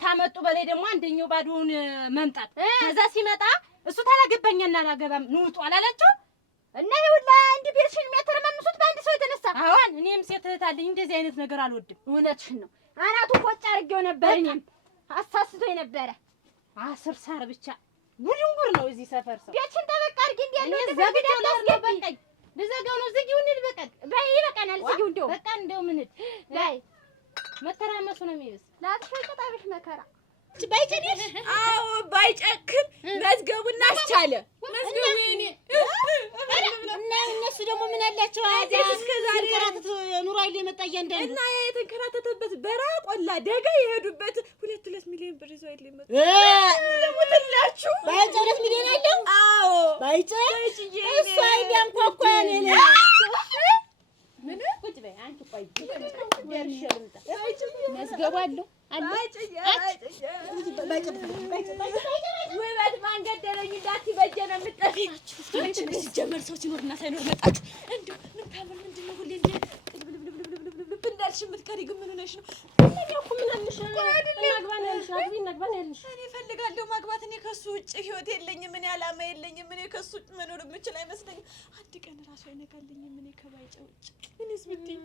ታመጡ በላይ ደግሞ አንደኛው ባዶውን መምጣት። ከዛ ሲመጣ እሱ ታላገባኛና አላገባም ንውጡ አላላቸው እና ይሄ ሁላ እንዲህ ቤትሽን የሚያተረማምሱት በአንድ ሰው የተነሳ። አሁን እኔም ሴት እህት አለኝ፣ እንደዚህ አይነት ነገር አልወድም። እውነትሽን ነው። አናቱ ቆጭ አድርጌው ነበር። እኔም አሳስቶኝ ነበረ። አስር ሳር ብቻ ጉድንጉር ነው እዚህ ሰፈር ሰው። ቤትሽን ጠበቅ አድርጊ። እንዲያለው ዘግቼው በቃኝ፣ ልዘጋው ነው። ዝጊው እንሂድ። በቃ ይበቃናል። ዝጊው እንደው በቃ እንደው ምን ላይ መተራመሱ ነው የሚብስ። ላጥሽ ቀጣብሽ መከራ ባይጨድሽ። አዎ ባይጨክን መዝገቡና አስቻለ መዝገቡ የኔ እና እነሱ ደግሞ ምን አላቸው? አዚያ እስከ ዛሬ ተንከራተት ኑሮ አይል የመጣ እያንዳንዱ እና የተንከራተተበት በረሃ ቆላ ደጋ የሄዱበት 2 ሚሊዮን ብር ይዞ አይል የመጣ ለሙትላችሁ ባይጨ 2 ሚሊዮን አለው። አዎ ባይጨ እሱ አይዲያን ኮኮ ያኔ ምን ቁጭ በይ አንቺ። ቆይ ደርሼ ልምጣ። መዝገቡ አለው ውበት ማን ገደለኝ እንዳትይ በጀነ የምትጠፊያችሁ አንቺ ሲጀመር ሰው ሲኖርና ሳይኖር መጣችሁ። እንደው ምን ታምር ምንድን ነው ሁሌ እንደ ቅልብልብልብልብልብ እንዳልሽ የምትከሪ ግን ምን ሆነሽ ነው? እኮ ምን አልሽ? እናግባን ያልሽ አግቢ እናግባን ያልሽ እኔ እፈልጋለሁ ማግባት። እኔ ከሱ ውጭ ህይወት የለኝም። እኔ ዓላማ የለኝም። እኔ ከሱ ውጭ መኖር የምችል አይመስለኝም። አንድ ቀን ራሱ አይነካልኝም። እኔ ከባይጨ ውጭ እኔስ ብትይ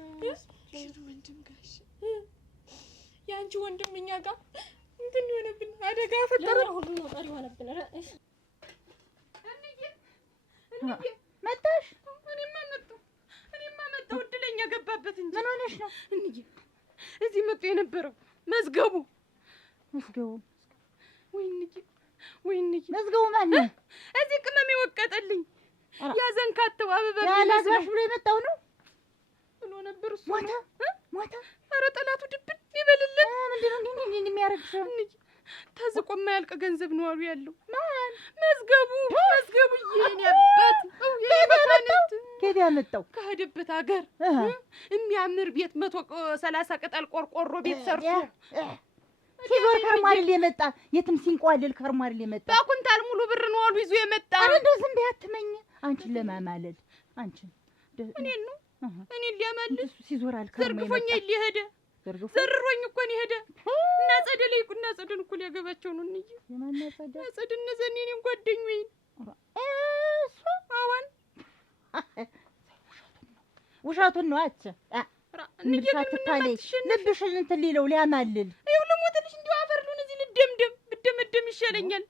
ሽሩ ወንድም ጋሽ የአንቺ ወንድም እኛ ጋር እንትን የሆነብን አደጋ ፈጠረ። ሁሉ ነው ቀሪ ሆነብን። መጣሽ? እኔማ መጣሁ። እድለኛ ገባበት እንጂ ምን ሆነሽ ነው? እንጂ እዚህ መጡ የነበረው መዝገቡ መዝገቡ ማን ነው? እዚህ ቅመም ይወቀጠልኝ ያዘንካተው አበባ ያላግባሽ ብሎ የመጣው ነው ብሎ ነበር። እሱ ሞተ። ኧረ ጠላቱ ድብን ይበልልን። ምንድን ነው እንዲህ የሚያደርግሽ? ተዝቆ የማያልቅ ገንዘብ ነው አሉ ያለው። ማን? መዝገቡ የኔ አባት ከየት ያመጣው? ከሄደበት ሀገር የሚያምር ቤት 130 ቅጠል ቆርቆሮ ቤት ሰርቶ ሲዞር ከርሞ አይደል የመጣ? የትም ሲንቋልል ከርሞ አይደል የመጣ? በኩንታል ሙሉ ብር ነው አሉ ይዞ የመጣ። ኧረ እንደው ዝም በይ አትመኝ። አንቺን ለማማለል እኔን ነው እኔን ሊያማልል ሲዞር አልከርሞ ዘርግፎኝ ሊሄደ ዘርሮኝ እኮ ነው ሄደ። እና ጸደለ ይቁና ጸደን እኮ ሊያገባቸው ነው እንጂ የማን ጸደ? ጸደን ነዘኔ እኔን ጓደኛዬ እሱ አዋን ውሸቱን ነው አቸ ልብሽን እንትን ሊለው ሊያማልል ይኸው ልሞትልሽ እንዲሁ አፈርሉን እዚህ ብደመደም ይሻለኛል።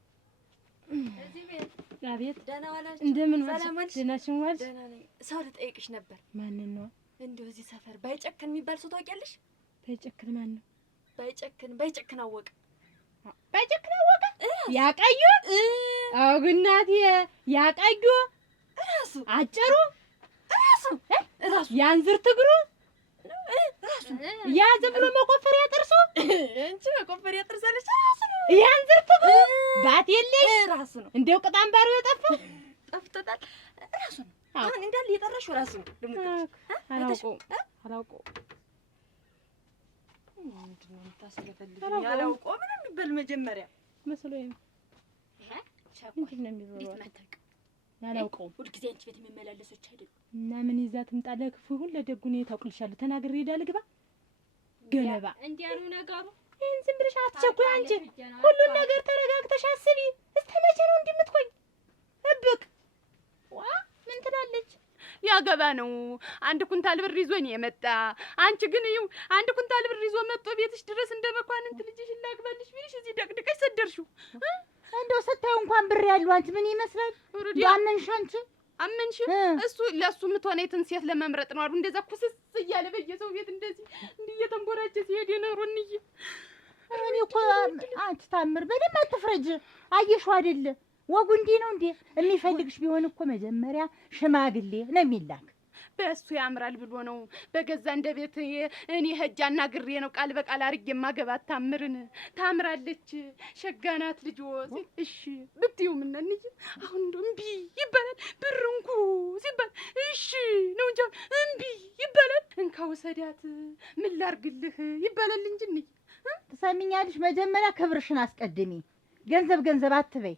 አቤት ደህና ዋላችሁ? እንደምን ሰላም ዋልሽ? ደህናሽን ዋልሽ? ደህና ነኝ። ሰው ልጠይቅሽ ነበር። ማንን ነው? እንደው እዚህ ሰፈር ባይጨክን የሚባል ሰው ታውቂያለሽ? ባይጨክን ማን ነው? ባይጨክን አወቀ። ባይጨክን አወቀ? ያቀዩ አጉናቴ ያቀዩ ራሱ አጭሩ ራሱ ያንዝር ትግሩ ያ ዝም ብሎ መቆፈሪያ ጥርሱ እንጂ መቆፈሪያ ጥርሳለች። ራሱ ነው ያንዝር ትግሩ ባት የለሽ ራሱ ነው። እንደው ቅጣም ባሩ የጠፋው ጠፍቶታል። ራሱ ነው። አሁን እንዳለ የጠራሽው ራሱ ነው። አላውቀውም። ምንድን ነው የምታስለፈልጊኝ? አላውቀውም ምንም የሚባል መጀመሪያ መስሎኝ ነው። ምንድን ነው የሚዞረው? አላውቀውም። ሁልጊዜ አንቺ ቤት የሚመላለሶች አይደሉም። እና ምን ይዛ ትምጣ? ለክፉ ይሁን ለደጉ እኔ ታውቅልሻለሁ። ተናግሬ ሄዳ ልግባ ገለባ እንዲያ ነው ነገሩ። ይሄን ዝም ብለሽ አትቸኩይ አንቺ። ሁሉን ነገር ተረጋግተሽ አስቢ። እስከ መቼ ነው እንዲህ የምትቆይ? እብቅ ምን ትላለች? ያገባ ነው። 1 ኩንታል ብር ይዞ ነው የመጣ። አንቺ ግን ይኸው 1 ኩንታል ብር ይዞ መጥቶ ቤትሽ ድረስ እንደ መኳንንት ልጅሽን ላግባልሽ ቢልሽ እዚህ ደቅድቀሽ ሰደርሽው። እንደው ስታዩ እንኳን ብር ያለው አንቺ ምን ይመስላል? አመንሽ አንቺ አመንሽ? እሱ ለሱ የምትሆነይትን ሴት ለመምረጥ ነው አሉ። እንደዛ ኩስስ እያለ በየሰው ቤት እንደዚህ እንዲህ እየተንቦራጨ ሲሄድ የኖሩን እንጂ እኔ እኮ አንቺ ታምር በደንብ አትፍረጅ። አየሽው አይደለ ወጉ እንዲህ ነው እንዴ? የሚፈልግሽ ቢሆን እኮ መጀመሪያ ሽማግሌ ነው የሚላክ። በእሱ ያምራል ብሎ ነው በገዛ እንደ ቤት እኔ ሄጄ አናግሬ ነው ቃል በቃል አድርጌ የማገባት። ታምርን ታምራለች፣ ሸጋናት ልጅ ወጥ እሺ ብትዩ ምን እንጂ አሁን እንደው እምቢ ይባላል። ብር እንኩ ሲባል እሺ ነው እንጂ እምቢ ይባላል። እንካ ወሰዳት ምን ላርግልህ ይባላል እንጂ ትሰሚኛለሽ? መጀመሪያ ክብርሽን አስቀድሚ። ገንዘብ አትበይ።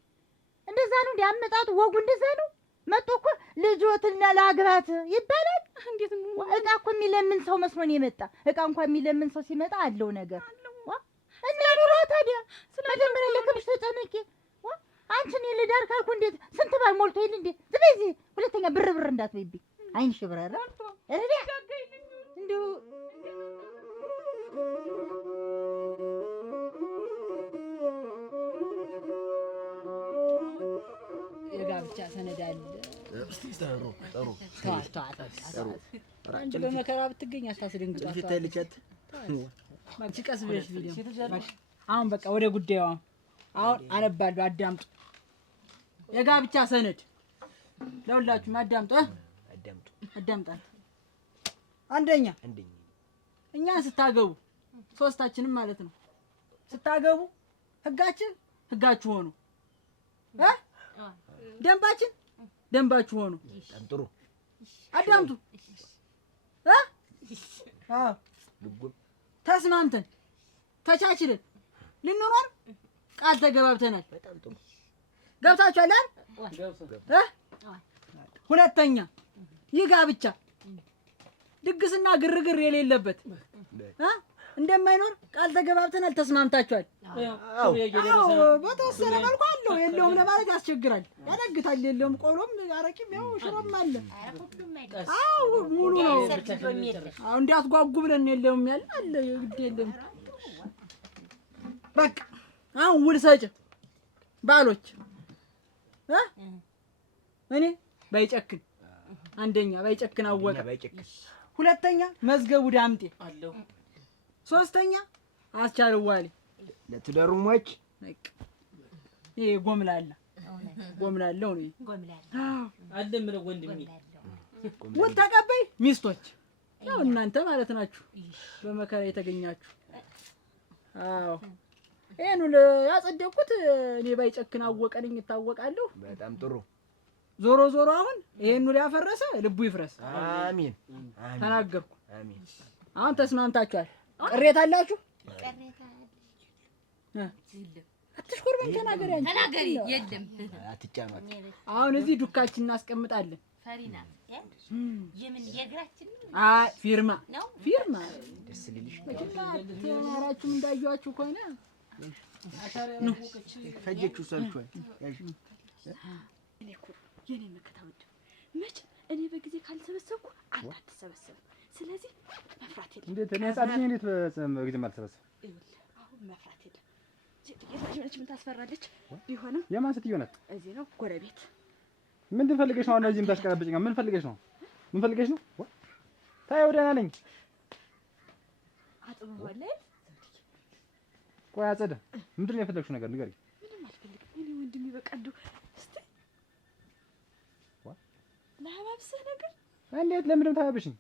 እንደዛ ነው እንደ አመጣጡ ወጉ እንደዛ ነው። መጥቶ እኮ ልጆትና ላግባት ይባላል። እንዴት እቃ እኮ የሚለምን ሰው መስሎን የመጣ እቃ እንኳን የሚለምን ሰው ሲመጣ አለው ነገር እና ኑሮ ታዲያ መጀመሪያ ለክብሽ ተጨነቂ። አንቺን ልዳር ካልኩ እንዴት ስንት ባል ሞልቶ ይል እንዴ ዝም በይ እዚህ ሁለተኛ ብር እንዳትበይብኝ አይንሽ ብረራ እረዳ እንደው የጋብቻ ሰነድ አለ። እስቲ ጥሩ አንቺ በመከራ ብትገኝ አታስደንግጧት። ተልጨት ቀስ ብለሽ ቪዲዮ አሁን በቃ ወደ ጉዳዩ አሁን አነባለሁ። አዳምጡ። የጋብቻ ሰነድ ለሁላችሁም አዳምጡ። አዳምጣት። አንደኛ እኛን ስታገቡ ሶስታችንም ማለት ነው ስታገቡ ህጋችሁ ሆኑ ደንባችሁ ሆኑ። ጥሩ አዳምጡ። ተስማምተን ተቻችለን ልንኖር ቃል ተገባብተናል። ገብታችኋል አይደል? ሁለተኛ ይህ ጋብቻ ድግስና ግርግር የሌለበት እንደማይኖር ቃል ተገባብተናል። ተስማምታችኋል? አዎ። በተወሰነ መልኩ አለው የለውም ለማለት ያስቸግራል፣ ያዳግታል። የለውም ቆሎም አረቂም ያው ሽሮም አለ። አዎ ሙሉ ነው። አዎ እንዳትጓጉ ብለን የለውም ያለ አለ ግድ የለም። በቃ አሁን ውል ሰጭ ባሎች እኔ ባይጨክን አንደኛ ባይጨክን አወቀ፣ ሁለተኛ መዝገቡ ዳምጤ አለው፣ ሶስተኛ አስቻለው ዋሊ ለትዳሩሞች ይሄ ጎምላለው ነው አለም ነው ወንድሜ። ውል ተቀበይ ሚስቶች ያው እናንተ ማለት ናችሁ በመከራ የተገኛችሁ። አዎ ይሄን ያጸደቁት እኔ ባይጨክን አወቀልኝ ይታወቃለሁ። በጣም ጥሩ። ዞሮ ዞሮ አሁን ይሄን ያፈረሰ ልቡ ይፍረስ። አሜን ተናገርኩ። አሜን። አሁን ተስማምታችኋል? ቅሬታ አላችሁ? አትሽኮርበኝ፣ ተናገሪ አንቺ። ተናገሪ። የለም አትጫማት። አሁን እዚህ ዱካችን እናስቀምጣለን። ፈሪና የምን የግራችን ፊርማ ነው ፊርማ ደስ ሊልሽ ተማራችሁ እንዳያችሁ ከሆነ ነው ፈጀችሁ ሰልቷል። እኔ እኮ የኔ መከታወድ መች እኔ በጊዜ ካልሰበሰብኩ አንተ አትሰበሰብም። ስለዚህ መፍራት የለም። እንዴት እኔ ጻድኝ እንዴት በጊዜ ማልሰበሰብ አሁን መፍራት የለም። የታጅነች ምን ታስፈራለች? ቢሆንም የማን ስትዮ ናት? እዚህ ነው ጎረቤት። ምን ትፈልገሽ ነው? አሁን እዚህም ታስቀረብጭኝ። ምን ፈልገሽ ነው? ምን ፈልገሽ ነው? ታየው ደህና ነኝ። አጥበዋለ። ቆይ አጸደ፣ ምንድን ነው የፈለግሽው ነገር ንገሪኝ። ምንም አልፈልግም። እኔ ወንድሜ በቃ እንደው እስቲ ለሀባብስህ ነገር እንዴት ለምንድን ነው ታያብሽኝ?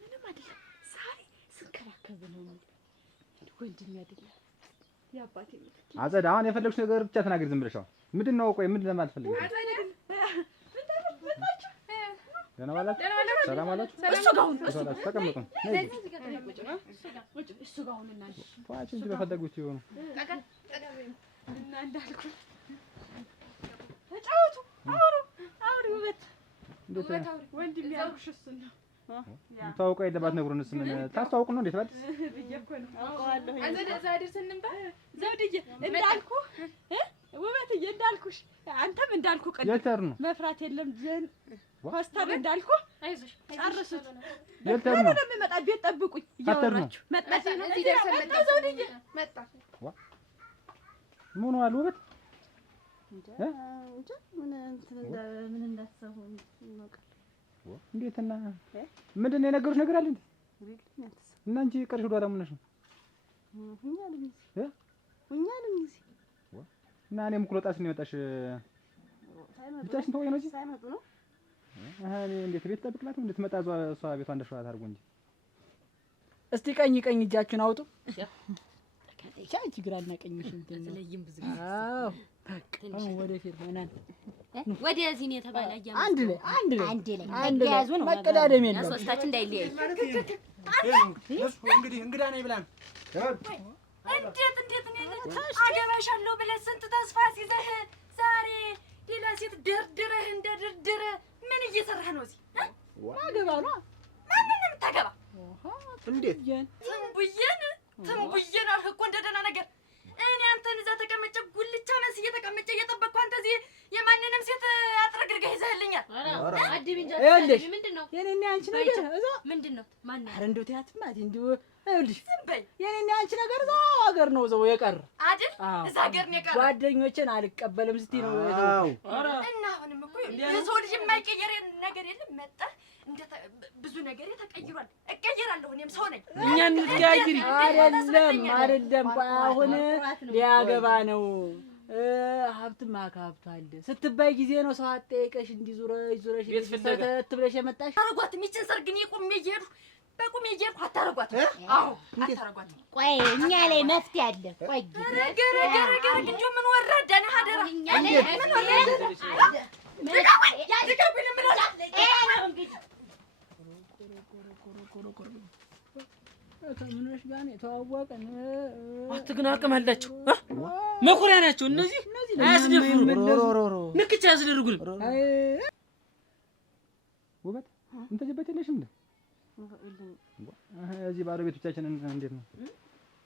ምንም አይደለም። ዛሬ ስንከባከብ ነው ወንድሜ አይደለም የአባቴ ነው። አጸደ፣ አሁን የፈለግሽው ነገር ብቻ ተናገሪ ዝም ብለሽ። አሁን ምንድን ነው? ቆይ ምንድን ለማለት ፈልገሽ? ደህና ዋላችሁ? ሰላም ዋላችሁ? እሱ ጋር ሁሉ ተቀመጡ። እሱ ጋር ሁሉ እናንተ ተዋች እንጂ በፈለጉት ይሆኑ እና እንዳልኩ ተጫወቱ። አውሩ ውበት እንዴት ወንድሜ ያልኩሽ እሱ ነው። ታውቀው የለባት ነግሩንስ ምን ታስተዋውቁ ነው? እንዴት ባድስ ብዬሽ እኮ ነው አውቀዋለሁ። አንተ ስንምባ ዘውድዬ እንዳልኩ ውበትዬ እንዳልኩሽ አንተም እንዳልኩ የልተር ነው መፍራት የለም ጀን ሆስታር እንዳልኩ አይዞሽ ጨርሱት። የልተር ነው ለምን ቤት ጠብቁኝ እያወራችሁ መጣች ነው እዚህ ደርሰን መጣ ዘውድዬ መጣ ምን ዋል ውበት እንጃ ምን እንዳሰቡ ነው። እንዴት እና ምንድን ነው የነገሩሽ ነገር አለ እንዴ? እና አንቺ ቀርሽ ወደ አላሙነሽ ነው ሁኛልም እና እኔም እኮ ልወጣ ስንት የመጣሽ ብቻሽን ተወይ ነው እዚህ ሳይመጡ ነው። እኔ እንዴት ቤት ጠብቅላት እንዴት መጣ እሷ ቤቷ እንደሸዋት አድርጎ እንጂ። እስቲ ቀኝ እጃችሁን አውጡ። ቻይ ግራና ቀኝሽ እንትን ነው። ስለይም ብዙ አዎ አሁን ወደ ፊርማ ወደዚህ ነው የተባለ አያም አንድ ላይ ያዙ ነው መቀዳደም የለም። ሶስታችን እንዳይለያይ እንግዲህ እንግዳ ነኝ ብላ እንዴት አገባሻለሁ ብለህ ስንት ተስፋ ሲዘህ ዛሬ ሌላ ሴት ደርድረህ እንደ ድርድር ምን እየሰራህ ነው እዚህ? ማገባ ነው። ማንን ነው የምታገባ? እንዴት ትንቡዬን አልክ እኮ እንደ ደህና ነገር። እኔ አንተን እዛ ተቀመጨ ጉልቻ መስዬ ተቀመጨ እየጠበቅኩ አንተ እዚህ የማንንም ሴት አጥረግርገህ ይዘህልኛል። አድብ እንጂ ይኸውልሽ ምንድን ነው የኔና አንቺ ነገር እዛ ምንድን ነው? ማን ኧረ እንደው ተያትማ እንዲሁ ይኸውልሽ ዝም በይ። የኔና አንቺ ነገር እዛው ሀገር ነው እዛው የቀረ አይደል? እዛ ሀገር ነው የቀረ። ጓደኞቼን አልቀበልም ስትይ ነው እና አሁንም እኮ የሰው ልጅ የማይቀየር ነገር የለም። መጣህ ብዙ ነገር ተቀይሯል። እቀየራለሁ፣ እኔም ሰው ነኝ። እኛ እንቀያይሪ አይደለም። ቆይ አሁን ሊያገባ ነው ሀብትም አካብቷል ስትባይ ጊዜ ነው ሰው አጠይቀሽ እንዲዙረሽ ሰተት ብለሽ የመጣሽ። አታረጓትም። ይችን ሰርግ እኔ ቁሜ እየሄድኩ በቁሜ እየሄድኩ አታረጓትም። አዎ አታረጓትም። ቆይ እኛ ላይ መፍትሄ አለ። ቆይ ገረገረ እንደው ምን ወረደ ነህ? አደራ እኛ ላይ ምን ወረደ? ያድርገብኝ ምን አለ? ከምኖች ጋር የተዋወቀን አትግን አቅም አላቸው። መኩሪያ ናቸው እነዚህ። አያስደፍሩም፣ ንክቻ ያስደርጉን። ውበት እንተጀበት የለሽም እንዴ? እዚህ ባዶ ቤቶቻችንን እንዴት ነው?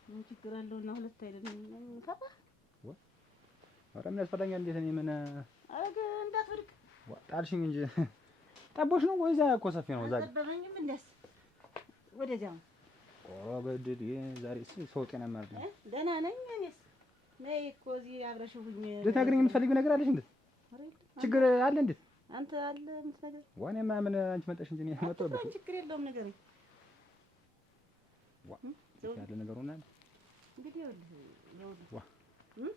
ምን ችግር አለውና ሁለት አይደለም ካባ ኧረ ምን ያስፈራኛል? እንዴት እኔ ምን አረገ እንዳትወድቅ ጣልሽኝ እንጂ ጠቦሽ ነው ወይዛ እኮ ሰፊ ነው። እዛ አልጠበበኝም። እንደስ ወደዚያ በድል ዛሬ ሰው ጤና ማለት ነው። ደህና ነኝ እኔስ። ነይ እኮ እዚህ አብረሽው ሁኚ። ልትነግሪኝ የምትፈልጊው ነገር አለሽ እንዴ? ችግር አለ እንዴ? አንተ አለ የምትነግረኝ? ዋኔማ ምን አንቺ መጣሽ እንጂ እኔ መጣሁብሽ። ችግር የለውም ንገረኝ። ያለ ነገሩና እንግዲህ ይኸውልህ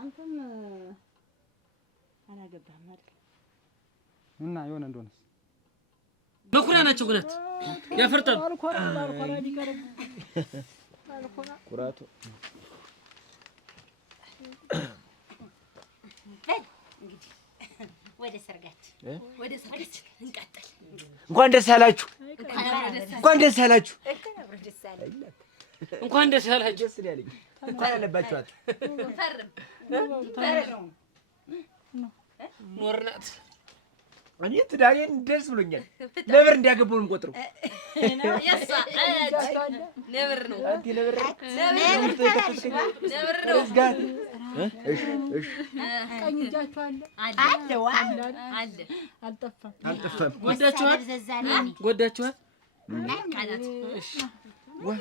አንተም አላገባህም አይደል? እና የሆነ እንደሆነስ መኩሪያ ናቸው ግናት ያፈርጣሉ። ኩራቱ ወደ ሰርጋችን እንቀጥል። እንኳን ደስ አላችሁ፣ እንኳን ደስ አላችሁ፣ እንኳን ደስ አላችሁ። ደስ ያለኝ እንኳን አለባችኋት። ፈርም ኖርናት እኔ ትዳሬን ደስ ብሎኛል። ነብር እንዲያገባው ነው የምቆጥረው። ያሳ ነብር ነው አንተ ነብር ነው። እሺ ቀኝ እጃችሁ አለ አለ አልጠፋም። ጎዳችኋል። ቃላት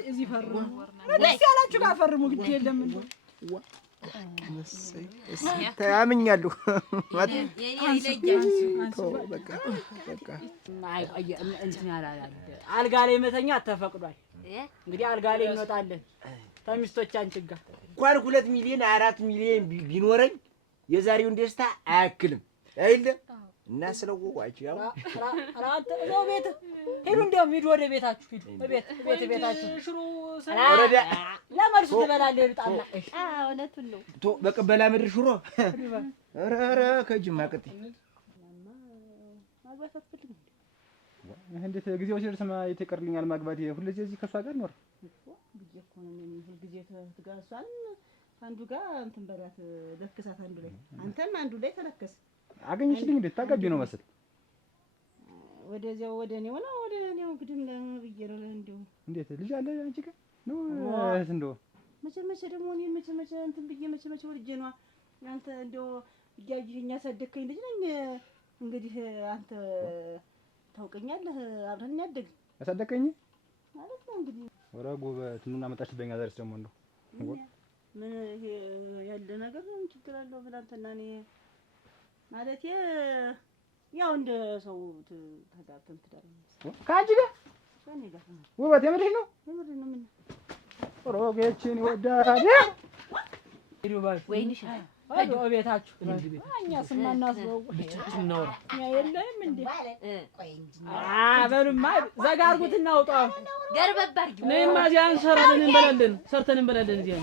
እዚህ ፈርሙ። ደስ ያላችሁ ጋር ፈርሙ። ግድ የለም ተያምኛለሁ። አልጋ ላይ መተኛት ተፈቅዷል። እንግዲህ አልጋ ላይ እንወጣለን ከሚስቶቻችን ጋር። እንኳን 2 ሚሊዮን 4 ሚሊዮን ቢኖረኝ የዛሬውን ደስታ አያክልም አይደል? እና ስለወዋችሁ ያው አራንተ ነው ቤት ሄዱ። እንደውም ሂዱ ወደ ቤታችሁ ሂዱ። ቤታችሁ ሽሮ ወረዳ ለመርሱ ትበላለህ። ልጣና እውነቱን ነው። በቀበላ ምድር ሽሮ ኧረ ከጅማ ቅጥ ማግባታፈልኝ እንዴት ጊዜው ሲደርስ ይተቀርልኛል ማግባት። ሁልጊዜ እዚህ ከሷ ጋር ኖር ብዬ እኮ ነው ሁልጊዜ ትጋሷን አንዱ ጋር እንትን በላት ለክሳት አንዱ ላይ አንተም አንዱ ላይ ተለከስ አገኘሽልኝ። እንዴት ታጋቢ ነው መሰል ወደዚያው ወደ እኔው ነው ወደ እኔው እንግዲህ ብዬ ነው እንደው እንዴት ልጅ አለ አንቺ ጋር ነው እንደው መቼ ደግሞ እኔ መቼ እንትን ብዬ መቼ ወልጄ ነው አንተ እንደው እያየኸኝ ያሳደግከኝ ልጅ ነኝ። እንግዲህ አንተ ታውቀኛለህ፣ አብረን ያደግን ያሳደግከኝ ማለት ነው። እንግዲህ ወራ ጎበት ምን አመጣሽብኝ? ዛሬስ ደግሞ እንደው ምን ይሄ ያለ ነገር ነው ችግር አለው ብላንተና እኔ ማለት ያው እንደ ሰው ተጋብተን ትዳር ነው ከአንቺ ጋር ከእኔ ጋር ውበት የምርሽ ነው? የምርሽ ነው። ምን ሮጌችን ይወዳል ይሩባሽ ወይንሽ አዶ ቤታችሁ እኛስ ማናስበው እናውራ የለም እንዴ? በሉማ ዘጋርጉት እናውጣው። ገርበባር ነይማ እዚያ ሰርተን እንበላለን እዚያ